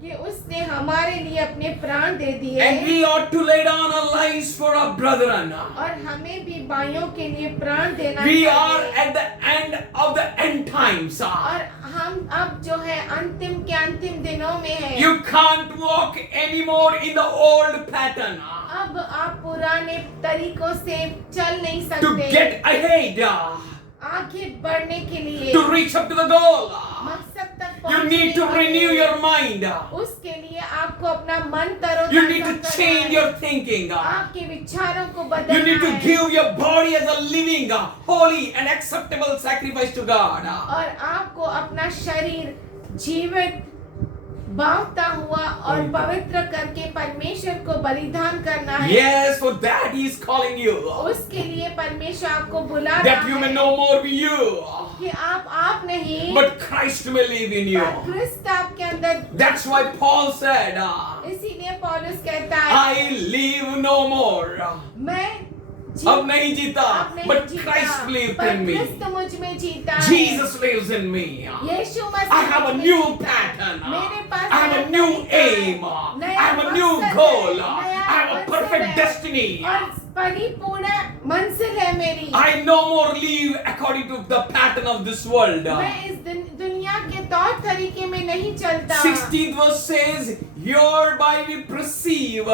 कि उसने हमारे लिए अपने प्राण दे दिए, And we ought to lay down our lives for our brethren. और हमें भी भाइयों के लिए प्राण देना We are चाहिए. at the end of the end times. और हम अब जो है अंतिम के अंतिम दिनों में है. You can't walk anymore in the old pattern. अब आप पुराने तरीकों से चल नहीं To सकते. get ahead, आगे बढ़ने के लिए, to reach up to the goal, मकसद तक you पहुंचने need to के renew लिए, your mind. उसके लिए आपको अपना मन You तरोताजा need to करना change है. your thinking. आपके विचारों को You बदलना need to है. give your body as a living, holy and acceptable sacrifice to God. और आपको अपना शरीर जीवित भावता हुआ और पवित्र करके परमेश्वर को बलिदान करना है. Yes, for that He is calling you. उसके लिए परमेश्वर आपको बुला That रहा you may है no more be you, कि आप नहीं, but Christ may live in you. पर क्रिस्त आपके अंदर. That's why Paul said, इसीलिए पौलुस कहता है, I live no more. मैं अब नहीं जीता, अब नहीं but जीता, Christ lives पर in me. क्रिस्त मुझ में जीता है. Jesus lives in me. Yeshu Masih I have a मुझ में new जीता है. pattern. मेरे पास I have नया a new तरीका है, aim. I नया have a new मकसद goal. है, नया I have a मकसद perfect है, destiny. और परिपूर्ण मंजिल है मेरी. I no more live according to the pattern of this world. मैं इस दुनिया के तौर तरीके में नहीं चलता. 16th verse says, hereby we perceive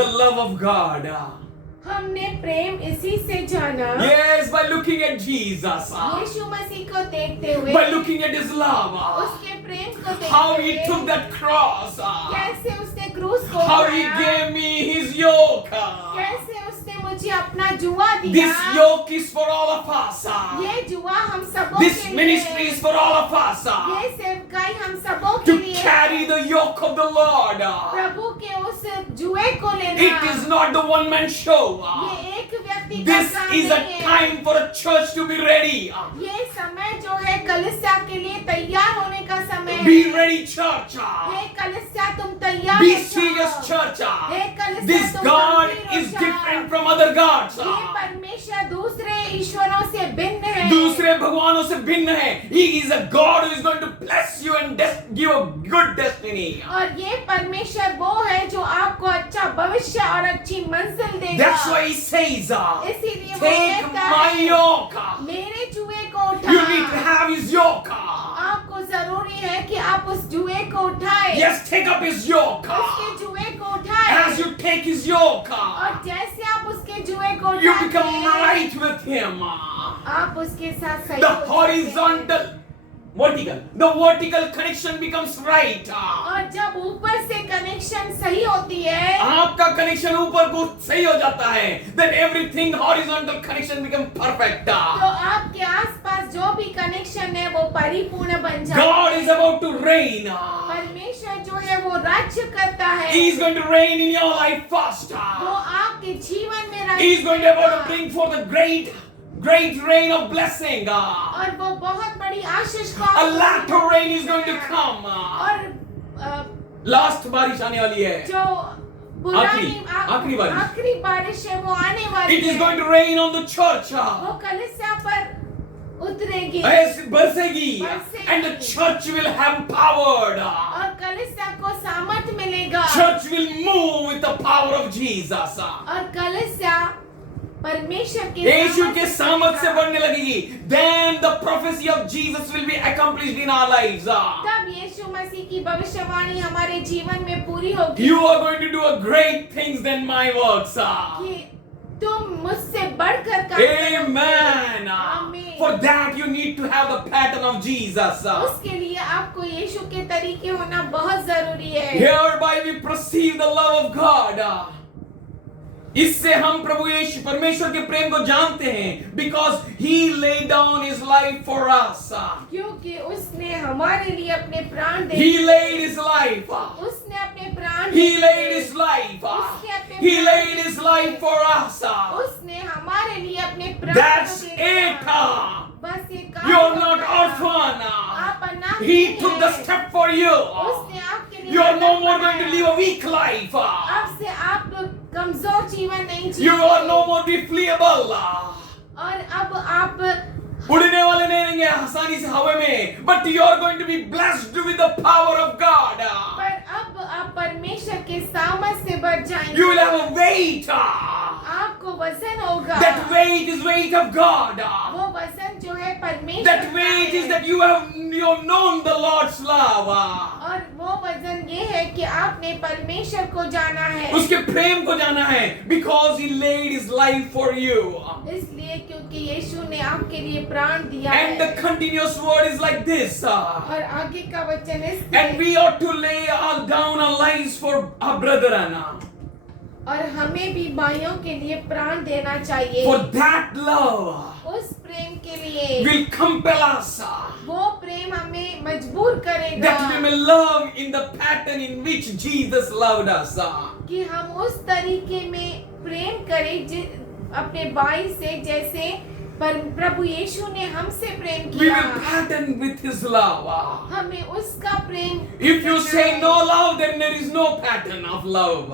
the love of God. हमने प्रेम इसी से जाना, Yes, by looking at Jesus. यीशु मसीह को देखते हुए, By looking at His love. उसके प्रेम को देखते How हुए, He took that cross. कैसे उसने क्रूस को How He उठाया, gave me His yoke. कैसे उसने मुझे अपना जुआ दिया. This yoke is for all of us. ये जुआ हम सबों This के लिए ministry is for all of us. ये सेवकाई हम सबों के To लिए carry the yoke of the Lord. प्रभु के उस जुए को लेना. It is not the one-man show. ये एक व्यक्ति का This काम is a नहीं है. time for a church to be ready. ये समय जो है कलीसिया के लिए तैयार होने का समय है. Be ready, church. हे कलीसिया तुम तैयार Be हो जाओ. serious, church. हे कलीसिया This तुम God गंभीर हो is जाओ. different from other gods. ये परमेश्वर दूसरे ईश्वरों से भिन्न है. दूसरे भगवानों से भिन्न है. He is a God who is going to bless you and give a good destiny. और ये परमेश्वर वो है जो आपको अच्छा भविष्य और अच्छी मंजिल देगा. That's why He says, इसीलिए वो take कहता my है, yoke. मेरे जुए को उठा. You need to have His yoke. आपको जरूरी है कि आप उस जुए को उठाए. Yes, take up His yoke. उसके जुए को उठाए. As you take His yoke, और जैसे आप उसके जुए को you उठाते become हैं, right with Him. आप उसके साथ सही The हो जाते हैं. horizontal, the vertical connection becomes right. और जब ऊपर से कनेक्शन सही होती है, आपका कनेक्शन ऊपर को सही हो जाता है, then everything horizontal connection become perfect. तो आपके आसपास जो भी कनेक्शन है वो परिपूर्ण बन जाता God है. is about to reign. परमेश्वर जो है वो राज्य करता है. He is going to reign in your life first. वो आपके जीवन में राज्य He is going to about करेगा. to bring forth a great rain of blessing. और वो बहुत बड़ी आशीष को A आपको latter rain is going to come. और Last बारिश आने वाली है. जो पुरानी आखिरी बारिश. आखिरी बारिश है वो आने वाली It is है. going to rain on the church. वो कलीसिया पर उतरेगी ऐसे बरसेगी. बरसेगी. And the church will have power. और कलीसिया को सामर्थ मिलेगा. Church will move with the power of Jesus. और कलीसिया परमेश्वर के यीशु के सामर्थ सामर्थ से मिलेगा. बढ़ने लगेगी. Then the prophecy of Jesus will be accomplished in our lives. तब यीशु मसीह की भविष्यवाणी हमारे जीवन में पूरी होगी. You are going to do a great things than my works. कि तुम मुझसे बढ़कर काम करोगे. Amen. आमीन. For that you need to have the pattern of Jesus. उसके लिए आपको यीशु के तरीके होना बहुत जरूरी है. Hereby we perceive the love of God. इससे हम प्रभु यीशु परमेश्वर के प्रेम को जानते हैं. Because He laid down His life for us. क्योंकि उसने हमारे लिए अपने प्राण दे He दिए. laid His life. उसने अपने प्राण He laid his life. उसने अपने He प्राण laid दे his दिए। life for us. उसने हमारे लिए अपने प्राण That's को दे दिया। it. बस ये काम You're हो not गया। orphan. आप अनाथ He नहीं took the हैं। step for you. उसने आपके लिए You're no Kadam more going to बढ़ाया। live a weak life. अब से आप कमजोर जीवन नहीं You are no जीएंगे। more defleable. और अब आप उड़ने वाले नहीं रहेंगे आसानी से हवा में, but you are going to be blessed with the power of God. पर अब आप परमेश्वर के सामर्थ से बढ़ जाएंगे। You will have a weight. आपको वजन होगा। That weight is weight of God. वो वजन जो है परमेश्वर That का weight है। is that you have known the Lord's love. और वो वजन ये है कि आपने परमेश्वर को जाना है। उसके प्रेम को जाना है, because he laid his life for you. इसलिए क्योंकि यीशु ने आपके लिए प्राण दिया And the है। continuous word is like this. और आगे का वचन And we ought to lay all down our lives for our brethren. और हमें भी भाइयों के लिए प्राण देना चाहिए। For that love उस प्रेम के लिए will compel us वो प्रेम हमें मजबूर करेगा that we may love in the pattern in which Jesus loved us. कि हम उस तरीके में प्रेम करें अपने भाई से जैसे प्रभु यीशु ने हमसे प्रेम We किया। will pattern with his love. हमें उसका प्रेम If you करना say है। no love, then there is no pattern of love.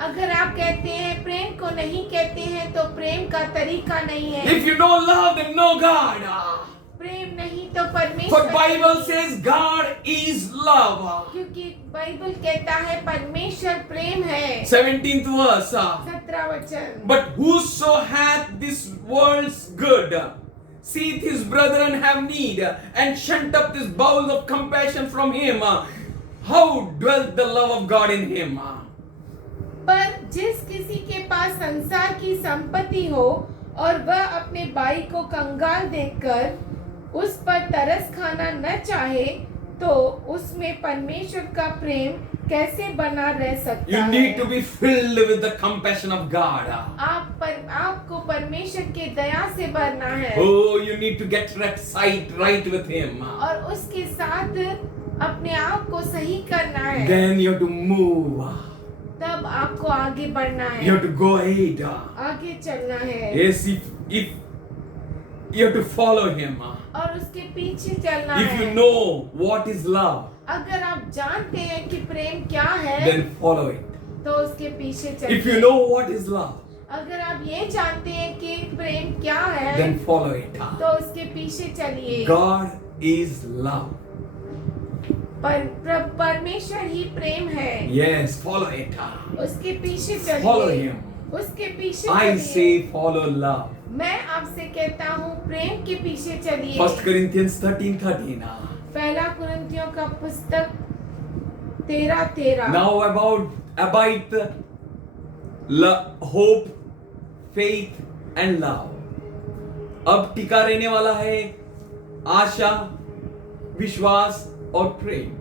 अगर आप कहते हैं प्रेम को नहीं कहते हैं तो प्रेम का तरीका नहीं है। If you don't love, then no God. प्रेम नहीं तो परमेश्वर For Bible नहीं। says God is love. क्योंकि बाइबल कहता है परमेश्वर प्रेम है। 17th verse. 17 वचन। But whoso hath this world's good, seeth his brethren have need, and shunt up this bowels of compassion from him, how dwelt the love of God in him? पर जिस किसी के पास संसार की संपत्ति हो और वह अपने भाई को कंगाल देखकर उस पर तरस खाना न चाहे तो उसमें परमेश्वर का प्रेम कैसे बना रह सकता You है? need to be filled with the compassion of God. आपको परमेश्वर के दया से भरना है। Oh, you need to get right with him. और उसके साथ अपने आप को सही करना है। Then you have to move. तब आपको आगे बढ़ना है। You have to go ahead. आगे चलना है। Yes, if you have to follow him. और उसके पीछे चलना If है। you know what is love, अगर आप जानते हैं कि प्रेम क्या है then follow it. तो उसके पीछे चलिए। If you know what is love, अगर आप ये जानते हैं कि प्रेम क्या है then follow it. तो उसके पीछे चलिए। God is love. परमेश्वर ही प्रेम है। Yes, follow it. उसके पीछे Follow चलिए। him. उसके पीछे I चलिए। say follow love. मैं आपसे कहता हूँ प्रेम के पीछे चलिए। 1 Corinthians 13:13. पहला कुरिन्थियों का पुस्तक 13:13। Now about hope, faith and love. अब टिका रहने वाला है आशा, विश्वास और प्रेम.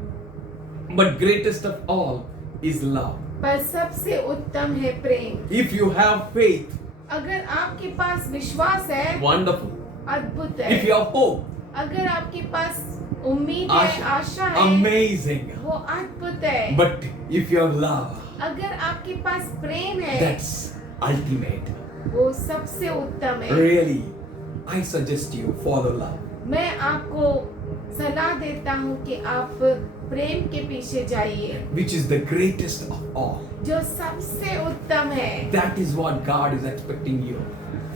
But greatest of all is love. पर सबसे उत्तम है प्रेम। If you have faith, अगर आपके पास विश्वास है wonderful. अद्भुत है। If you have hope, अगर आपके पास उम्मीद है आशा है amazing. वो अद्भुत है। But if you have love, अगर आपके पास प्रेम है that's ultimate. वो सबसे उत्तम है। Really, I suggest you follow love. मैं आपको सलाह देता हूँ कि आप प्रेम के पीछे जाइए Which is the greatest of all. जो सबसे उत्तम है। That is what God is expecting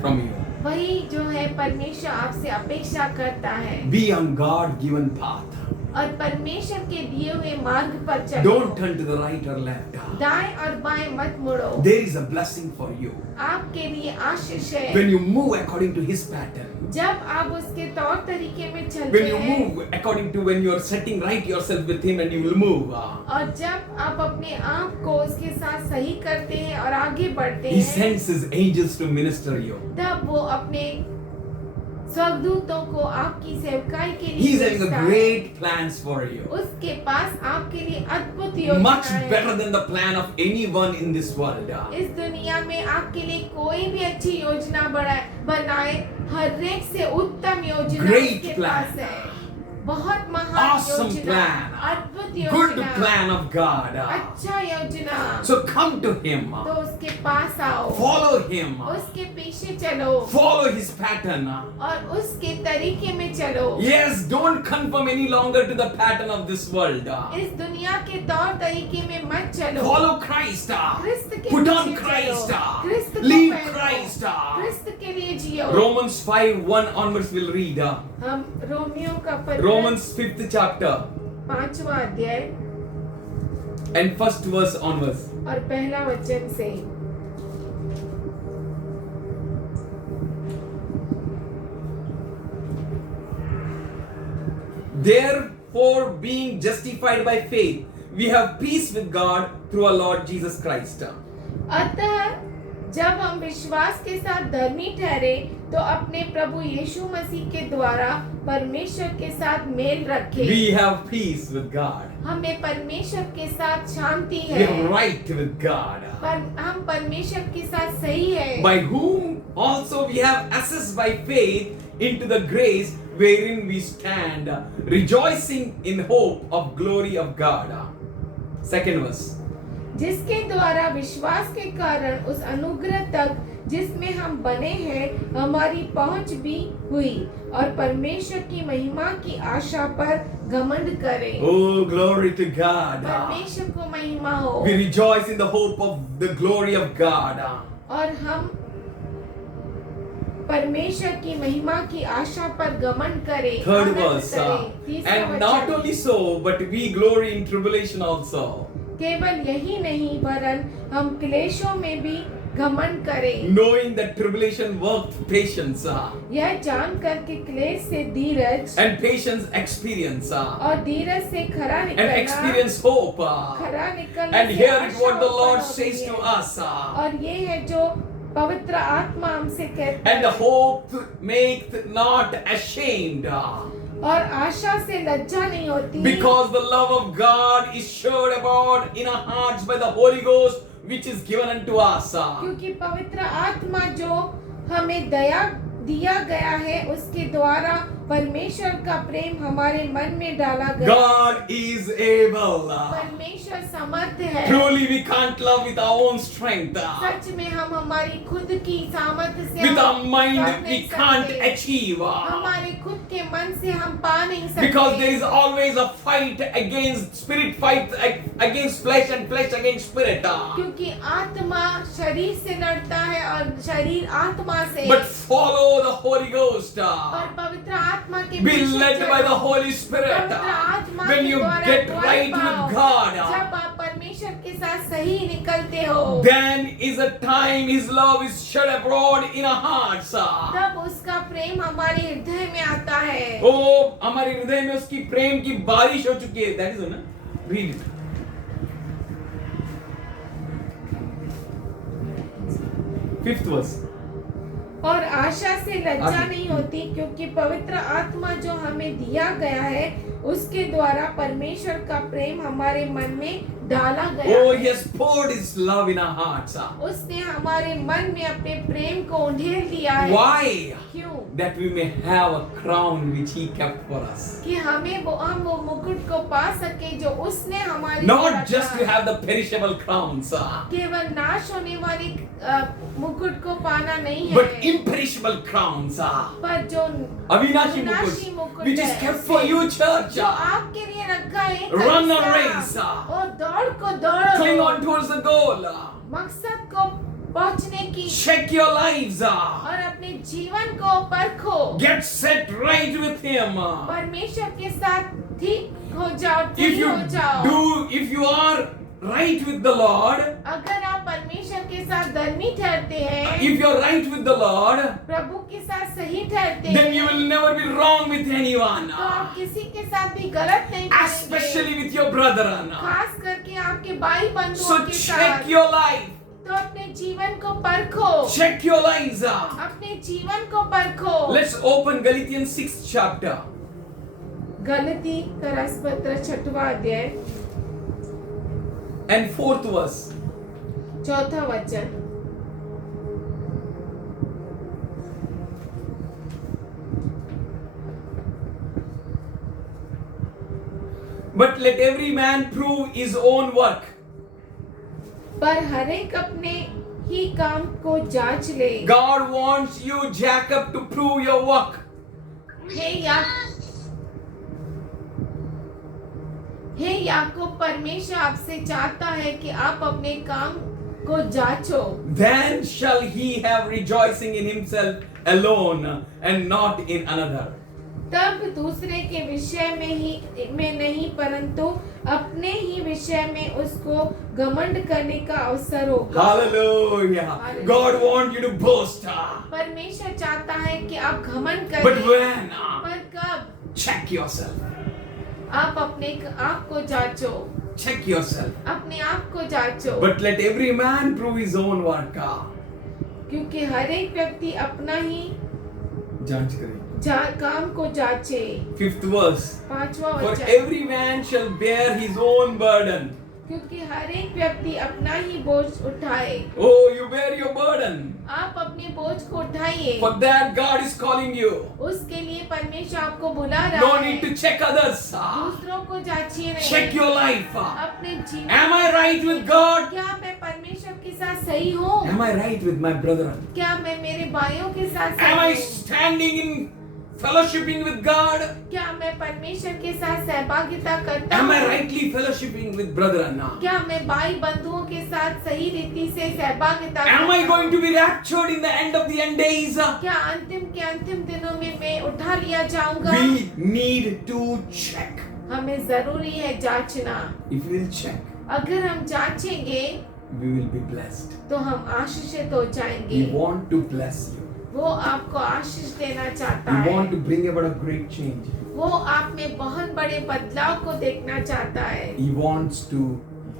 from you. वही जो है परमेश्वर आपसे अपेक्षा करता है। Be on God-given path. और परमेश्वर के दिए हुए मार्ग पर चलो। Don't turn to the right or left. दाएं और बाएं मत मुड़ो। There is a blessing for you. आपके लिए आशीष है। When you move according to His pattern. जब आप उसके तौर तरीके में चलते When you हैं move according to when you are setting right yourself with Him and you will move. और जब आप अपने आप को उसके साथ सही करते हैं और आगे बढ़ते He हैं sends His angels to minister you. तब वो अपने स्वर्गदूतों को आपकी सेवकाई के He लिए is having भेजता a है। great plans for you. उसके पास आपके लिए अद्भुत Much योजनाएं better हैं। than the plan of anyone in this world. इस दुनिया में आपके लिए कोई भी अच्छी योजना बनाए हर एक से उत्तम योजना Great उसके plan. पास है। बहुत महान Awesome योजना, plan. अद्भुत Good योजना, plan of God. अच्छा योजना। So come to Him. तो उसके पास आओ, Follow Him. उसके पीछे चलो Follow His pattern. और उसके तरीके में चलो। Yes, don't conform any longer to the pattern of this world. इस दुनिया के तौर तरीके में मत चलो। Follow Christ. क्रिस्त के Put on पीछे Christ. चलो। क्रिस्त को Leave पहनो। Christ. क्रिस्त के लिए जियो। Romans 5:1 onwards we'll read. हम रोमियो का पत्र Romans 5th chapter 5वां अध्याय and first verse onwards. और पहला वचन से। Therefore, being justified by faith, we have peace with God through our Lord Jesus Christ. अतः जब हम विश्वास के साथ धर्मी ठहरे तो अपने प्रभु यीशु मसीह के द्वारा परमेश्वर के साथ मेल रखे। We have peace with God. हमें परमेश्वर के साथ शांति We है। have right with God. पर हम परमेश्वर के साथ सही है। By whom also we have access by faith into the grace wherein we stand, rejoicing in hope of glory of God. Second verse. जिसके द्वारा विश्वास के कारण उस अनुग्रह तक जिसमें हम बने हैं हमारी पहुंच भी हुई और परमेश्वर की महिमा की आशा पर घमंड करें। Oh, glory to God. परमेश्वर को महिमा हो। We rejoice in the hope of the glory of God. और हम परमेश्वर की महिमा की आशा पर घमंड करें। Third आनंद verse. करें। तीसरा And not वचन। only so, but we glory in tribulation also, केवल यही नहीं वरन हम क्लेशों में भी घमंड करें। knowing that tribulation worked patience, यह जानकर कि क्लेश से धीरज and patience experience, और धीरज से खरा and निकलना experience hope. खरा निकलने And से here is Asha what the उत्पन्न Lord होती says to है। us. और ये है जो पवित्र आत्मा हमसे कहता And the है। hope maketh not ashamed, और आशा से लज्जा नहीं होती because the love of God is showed abroad in our hearts by the Holy Ghost, which is given unto us. क्योंकि पवित्र आत्मा जो हमें दया दिया गया है उसके द्वारा परमेश्वर का प्रेम हमारे मन में डाला गया। God is able. परमेश्वर समर्थ है। Truly we can't love with our own strength. सच में हम हमारी खुद की सामर्थ्य से With हम our mind कर we नहीं can't सकते। achieve. हमारे खुद के मन से हम पा नहीं सकते। Because there is always a fight against spirit, fight against flesh, and flesh against spirit. क्योंकि आत्मा शरीर से लड़ता है और शरीर आत्मा से। But follow the Holy Ghost. और पवित्र आत्मा के Be पीछे led by the चलो। Holy Spirit. पवित्र आत्मा When के you द्वारा get बल right पाओ। with God, जब आप परमेश्वर के साथ सही निकलते हो then is a time His love is shed abroad in our hearts. तब उसका प्रेम हमारे हृदय में आता है। ओ हमारे हृदय में उसकी प्रेम की बारिश हो चुकी है। That is ना, read it. Fifth verse. और आशा से लज्जा आगे। नहीं होती क्योंकि पवित्र आत्मा जो हमें दिया गया है उसके द्वारा परमेश्वर का प्रेम हमारे मन में डाला गया Oh, है। He has poured His love in our hearts. उसने हमारे मन में अपने प्रेम को उंडेल दिया है। Why? क्यों? That we may have a crown which He kept for us. कि हम वो मुकुट को पा सके जो उसने हमारे लिए Not रखा just to है। have the perishable crowns, केवल नाश होने वाली मुकुट को पाना नहीं है, but imperishable crowns. पर जो Avinashi अविनाशी मुकुट, मुकुट which is है, kept for you, church. जो आपके लिए रखा है। Run a कलीसिया, race. और दौड़ को दौड़ो, Cling on towards the goal. मकसद को पहुंचने की, Check your lives. और अपने जीवन को परखो। Get set right with Him. परमेश्वर के साथ ठीक हो जाओ, If ठीक you हो जाओ। if you are right with the Lord, अगर आप परमेश्वर के साथ धर्मी ठहरते हैं, if you are right with the Lord, प्रभु के साथ सही ठहरते then you हैं, will never be wrong with anyone, तो आप किसी के साथ भी गलत नहीं करेंगे, especially with your brethren. खास करके आपके भाई बंधुओं So के check साथ। your life. तो अपने जीवन को परखो, Check your lives. अपने जीवन को परखो। Let's open Galatians 6th chapter. गलती का रसपत्र 6वां अध्याय And 4th verse. 4था वचन। but let every man prove his own work. पर हर एक अपने ही काम को जांच ले। God wants you, Jacob, to prove your work. हे याकूब, परमेश्वर आपसे चाहता है कि आप अपने काम को जांचो। Then shall he have rejoicing in himself alone and not in another. तब दूसरे के विषय में नहीं परंतु अपने ही विषय में उसको घमंड करने का अवसर होगा। Hallelujah. God wants you to boast. परमेश्वर चाहता है कि आप घमंड करें। But when? पर कब? Check yourself. आप अपने आप को जांचो। Check yourself. अपने आप को जांचो। But let every man prove his own work. क्योंकि हर एक व्यक्ति अपना ही जांच करे। काम को जांचे। 5th verse. 5वां For वचन। every man shall bear his own burden. क्योंकि हर एक व्यक्ति अपना ही बोझ उठाए। Oh, you bear your burden. आप अपने बोझ को उठाइए। For that God is calling you. उसके लिए परमेश्वर आपको बुला रहा No है। need to check others. दूसरों को जांचिए नहीं। Check your life. अपने जीवन। Am I right with God? क्या मैं परमेश्वर के साथ सही हूँ? Am I right with my brethren? क्या मैं मेरे भाइयों के साथ सही Am I हूँ? standing in fellowshipping with God? क्या मैं परमेश्वर के साथ सहभागिता करता Am हूँ? I rightly fellowshipping with brethren? क्या मैं भाई बंधुओं के साथ सही रीति से सहभागिता Am करता I going हूँ? to be raptured in the end of the end days? क्या अंतिम के अंतिम दिनों में मैं उठा लिया जाऊंगा? We need to check. हमें जरूरी है जांचना। If we will check, अगर हम जांचेंगे we will be blessed. तो हम आशीषित हो जाएंगे। We want to bless you. वो आपको आशीष देना चाहता We है। want to bring about a great change. वो आप में बहुत बड़े बदलाव को देखना चाहता है। He wants to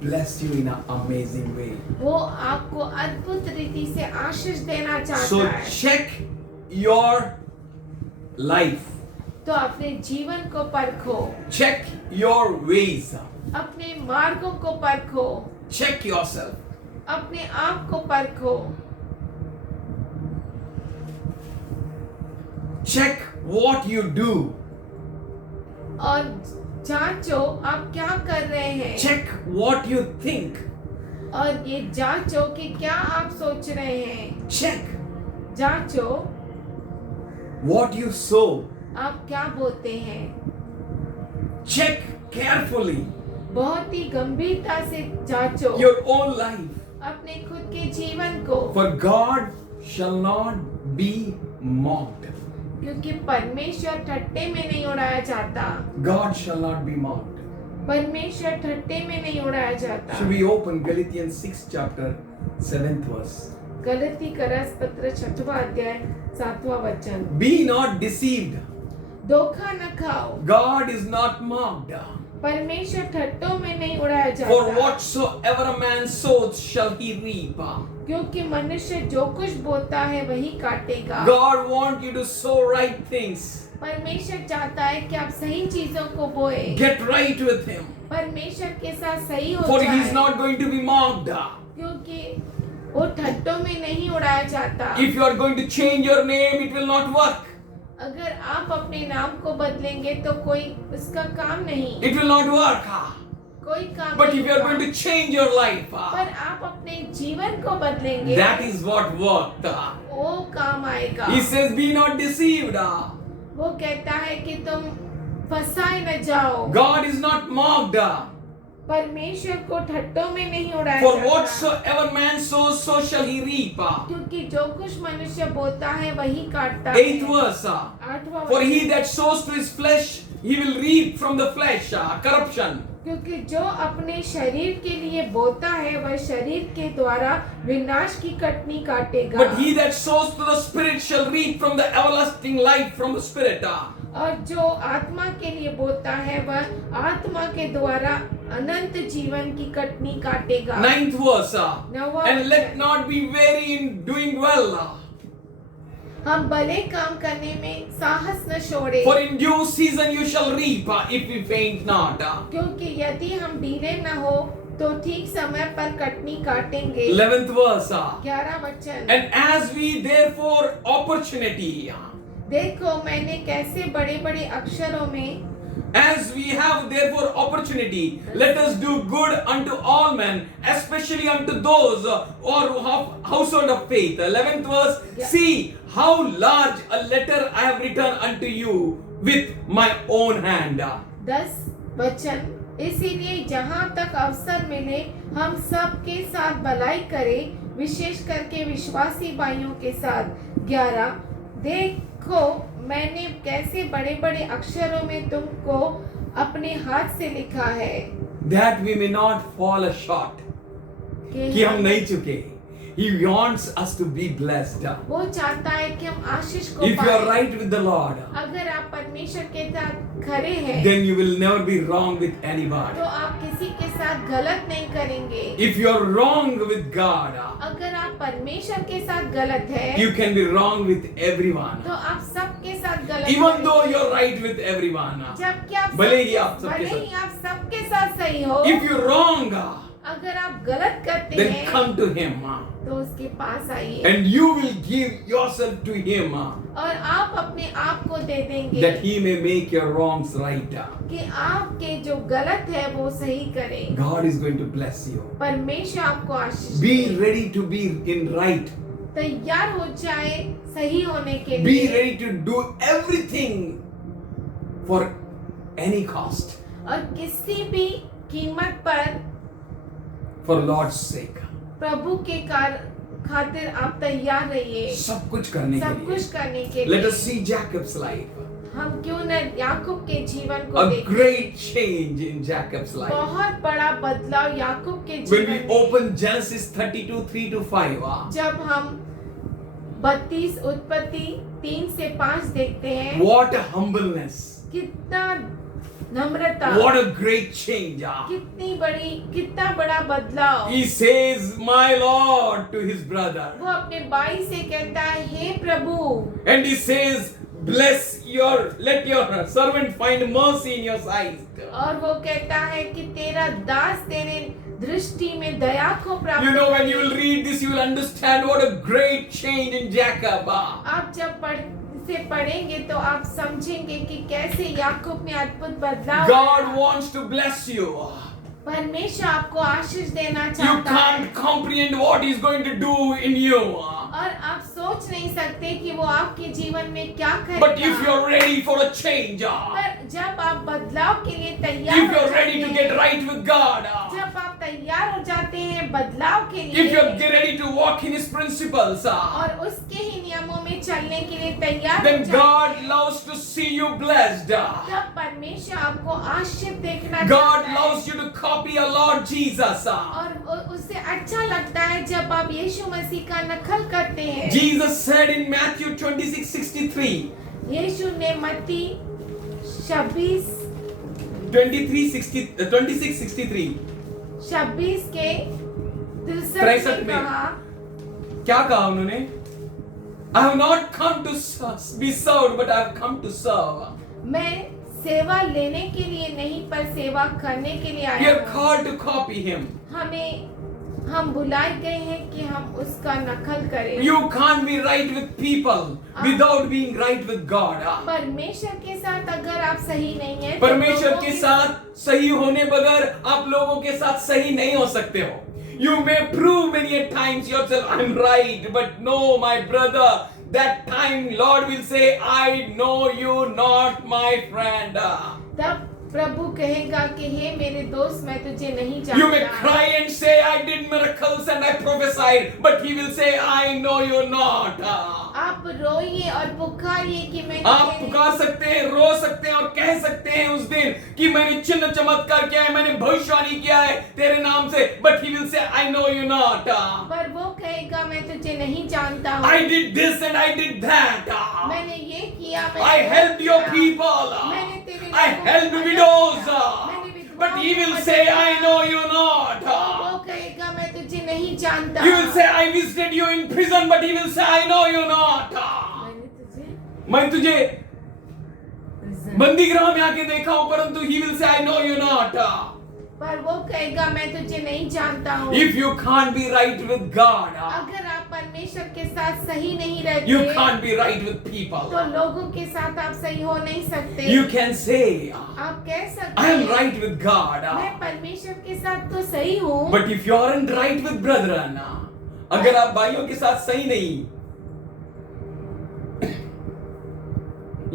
bless you in an amazing way. वो आपको अद्भुत रीति से आशीष देना चाहता So है। check your life. तो अपने जीवन को परखो, Check your ways. अपने मार्गों को परखो, Check yourself. अपने आप को परखो, Check what you do. और जांचो आप क्या कर रहे हैं। Check what you think. और ये जांचो कि क्या आप सोच रहे हैं। Check जांचो what you sow. आप क्या बोते हैं। Check carefully बहुत ही गंभीरता से जांचो your own life. अपने खुद के जीवन को, For God shall not be mocked. क्योंकि परमेश्वर ठट्टे में नहीं उड़ाया जाता। God shall not be mocked. परमेश्वर ठट्टे में नहीं उड़ाया जाता। Should we open Galatians 6th chapter 7th verse? गलती का रस पत्र 6वां अध्याय 7वां वचन। Be not deceived. धोखा न खाओ, God is not mocked. परमेश्वर ठट्टों में नहीं उड़ाया For जाता। whatsoever a man sows shall he reap. क्योंकि मनुष्य जो कुछ बोता है वही काटेगा। God wants you to sow right things. परमेश्वर चाहता है कि आप सही चीजों को बोए। Get right with him. परमेश्वर के साथ सही हो For he जाए। is not going to be mocked. क्योंकि वो ठट्टों में नहीं उड़ाया जाता। If you are going to change your name, it will not work. अगर आप अपने नाम को बदलेंगे तो कोई उसका काम नहीं, It will not work. कोई काम But नहीं if you are होगा। going to change your life, पर आप अपने जीवन को बदलेंगे, that is what worked. वो काम आएगा। He says, be not deceived. वो कहता है कि तुम फंसाए न जाओ। God is not mocked. परमेश्वर को ठट्टों में नहीं उड़ाया For जाता। whatsoever man sows, so shall he reap. क्योंकि जो कुछ मनुष्य बोता है वही काटता 8th है। verse. 8वां For he वचन। that sows to his flesh, he will reap from the flesh corruption. क्योंकि जो अपने शरीर के लिए बोता है वह शरीर के द्वारा विनाश की कटनी काटेगा। But he that sows to the Spirit shall reap from the everlasting life from the Spirit. और जो आत्मा के लिए बोता है वह आत्मा के द्वारा अनंत जीवन की कटनी काटेगा। 9th verse. 9वां And let वचन। not be weary in doing well. हम भले काम करने में साहस न छोड़े, For in due season you shall reap if we faint not. क्योंकि यदि हम ढीले न हो तो ठीक समय पर कटनी काटेंगे। 11th verse. 11वां वचन। And as we therefore opportunity. देखो मैंने कैसे बड़े बड़े अक्षरों में As we have therefore opportunity, let us do good unto all men, especially unto those who are of household of faith. 11th verse, see how large a letter I have written unto you with my own hand. 10 वचन, इसीलिए जहाँ तक अवसर मिले हम सब के साथ भलाई करें, विशेष करके विश्वासी भाइयों के साथ। 11, देखो मैंने कैसे बड़े बड़े अक्षरों में तुमको अपने हाथ से लिखा है, That we may not fall short. कि हम नहीं चुके। He wants us to be blessed. वो चाहता है कि हम आशीष को If you are पाएं। right with the Lord, अगर आप परमेश्वर के साथ खड़े हैं, then you will never be wrong with anybody. तो आप किसी के साथ गलत नहीं करेंगे। If you are wrong with God, अगर आप परमेश्वर के साथ गलत है, you can be wrong with everyone. तो आप सबके साथ गलत Even though करेंगे। you are right with everyone. जबकि आप भले ही आप सबके भले ही साथ। आप सबके साथ सही हो, If you are wrong, अगर आप गलत करते then हैं, come to Him. तो उसके पास आइए And you will give yourself to Him, और आप अपने आप को दे देंगे that He may make your wrongs right. कि आपके जो गलत है वो सही करें। God is going to bless you. परमेश्वर आपको आशीष Be they. ready to be in right. तैयार हो जाए सही होने के Be लिए, ready to do everything for any cost, और किसी भी कीमत पर for Lord's sake. प्रभु के खातिर आप तैयार रहिए, सब कुछ करने के सब लिए. कुछ करने के Let लिए। us see Jacob's life. हम क्यों न याकूब के जीवन को A देखें। great change in Jacob's life. बहुत बड़ा बदलाव याकूब के When जीवन we में। open Genesis 32, 3-5, जब हम 32 उत्पत्ति 3 से 5 देखते हैं, what a humbleness. कितना नम्रता, What a great change. कितना बड़ा बदलाव। He says, my Lord, to his brother. वो अपने भाई से कहता है, हे प्रभु, And he says, let your servant find mercy in your sight. और वो कहता है कि तेरा दास तेरे दृष्टि में दया को प्राप्त You know, when you करे। will read this, you will understand what a great change in Jacob. आप जब पढ़ेंगे तो आप समझेंगे कि कैसे याकूब में अद्भुत बदलाव God आया। wants to bless you. परमेश्वर आपको आशीष देना You चाहता है, can't comprehend what He's going to do in you. और आप सोच नहीं सकते कि वो आपके जीवन में क्या But if करेगा। you're ready for a change, पर जब आप बदलाव के लिए तैयार if हो you're जाते ready to हैं, get right with God, जब आप तैयार हो जाते हैं बदलाव के if लिए, you're ready to walk in His principles, और उसके ही नियमों में चलने के लिए तैयार हो then जाते God हैं, loves to see you blessed. तब परमेश्वर आपको आशीष देखना God चाहता है। loves you to copy our Lord Jesus. और उससे अच्छा लगता है जब आप यीशु मसीह का नकल करते हैं। Jesus said in Matthew 26:63, यीशु ने मत्ती 26:63, 26 के 63 में में। कहा, क्या कहा उन्होंने? I have not come to be served, but I have come to serve. मैं सेवा लेने के लिए नहीं पर सेवा करने के लिए We आया are हूँ। called to copy Him. हम बुलाए गए हैं कि हम उसका नकल करें। You can't be right with people without being right with God. परमेश्वर के साथ अगर आप सही नहीं है, तो परमेश्वर लोगों के साथ सही होने बगैर आप लोगों के साथ सही नहीं हो सकते हो. You may prove many a times yourself, I'm right, but no, my brother, that time Lord will say, I know you not, my friend. तब प्रभु कहेगा कि हे मेरे दोस्त, मैं तुझे नहीं You may जानता। cry and say, I did miracles and I prophesied, but He will say, I know you not. आप रोइए और पुकारिए कि मैं आप तुझे पुकार सकते हैं, रो सकते हैं और कह सकते हैं उस दिन कि मैंने चिन्ह चमत्कार किया है, मैंने भविष्यवाणी किया है तेरे नाम से, but He will say, I know you not. पर वो कहेगा मैं तुझे नहीं जानता हूँ। I did this and I did that. मैंने ये किया, मैंने I वो helped your किया। people. मैंने तेरे I लोगों को helped मदद widows. किया। मैंने विधवाओं But He को will मदद say, किया। I know you वो not. कहेगा मैं तुझे नहीं जानता। He will say, I visited you in prison, but He will say, I know you not. मैं तुझे बंदी गृह में आके देखा हूं, परंतु He will say, I know you not. पर वो कहेगा मैं तुझे नहीं जानता हूँ। If you can't be right with God, अगर आप परमेश्वर के साथ सही नहीं रहते you can't be right with people. तो लोगों के साथ आप सही हो नहीं सकते। You can say, आप कह सकते I am हैं right with God. मैं परमेश्वर के साथ तो सही हूँ, But if you aren't right with brethren, अगर आप भाइयों के साथ सही नहीं,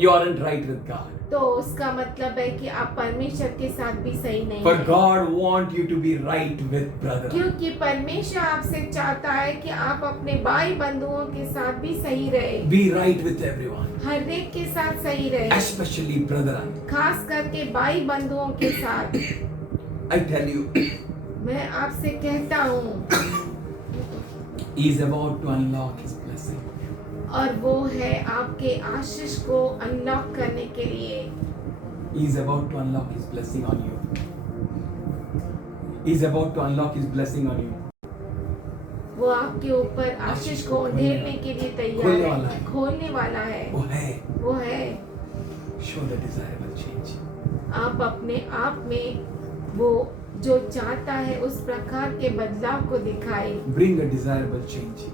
you aren't right with God. तो उसका मतलब है कि आप परमेश्वर के साथ भी सही नहीं For हैं। God want you to be right with brethren. क्योंकि परमेश्वर आपसे चाहता है कि आप अपने भाई बंधुओं के साथ भी सही रहे, Be right with everyone, हर एक के साथ सही रहे, especially brethren. खास करके भाई बंधुओं के साथ। I tell you, मैं आपसे कहता हूँ, He is about to unlock His blessing. और वो है आपके आशीष को अनलॉक करने के लिए। He is about to unlock His blessing on you. He is about to unlock His blessing on you. वो आपके ऊपर आशीष को उंडेलने के लिए तैयार है, खोलने वाला है। वो है। वो है। Show the desirable change. आप अपने आप में वो जो चाहता है उस प्रकार के बदलाव को दिखाए, Bring a desirable change.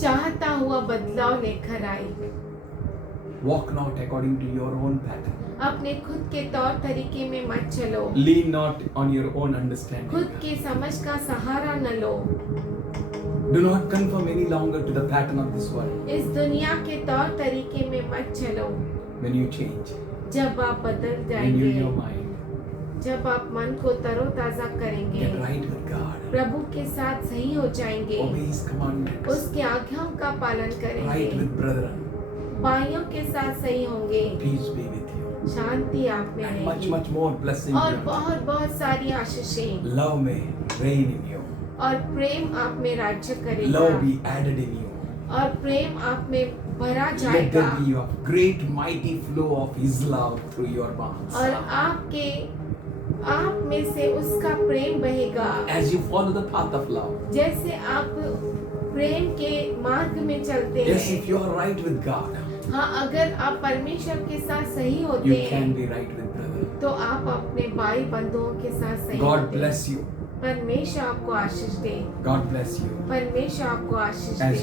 चाहता हुआ बदलाव लेकर आए। Walk not according to your own pattern. अपने खुद के तौर तरीके में मत चलो, Lean not on your own understanding. खुद की समझ का सहारा न लो, Do not conform any longer to the pattern of this world. इस दुनिया के तौर तरीके में मत चलो। When you change, जब आप बदल renew जाएंगे, your mind, जब आप मन को तरोताजा करेंगे, get right with God, प्रभु के साथ सही हो जाएंगे, obey His commandments, उसके आज्ञाओं का पालन right करेंगे, with brethren, भाइयों के साथ सही होंगे, peace be with you, शांति आप में and much रहेगी, more blessing और beyond. बहुत बहुत सारी आशीषें Love may reign in you, और प्रेम आप में राज्य करेगा, love be added in you. और प्रेम आप में भरा Let जाएगा, there be a great mighty flow of His love through your bonds. और आप में से उसका प्रेम बहेगा। As you follow the path of love, जैसे आप प्रेम के मार्ग में चलते yes, हैं, if you are right with God, हाँ, अगर आप परमेश्वर के साथ सही you होते can हैं be right with brethren. तो आप अपने भाई बंधुओं के साथ सही God होते हैं। bless you. परमेश्वर आपको आशीष दे, God bless you. परमेश्वर आपको आशीष As दे।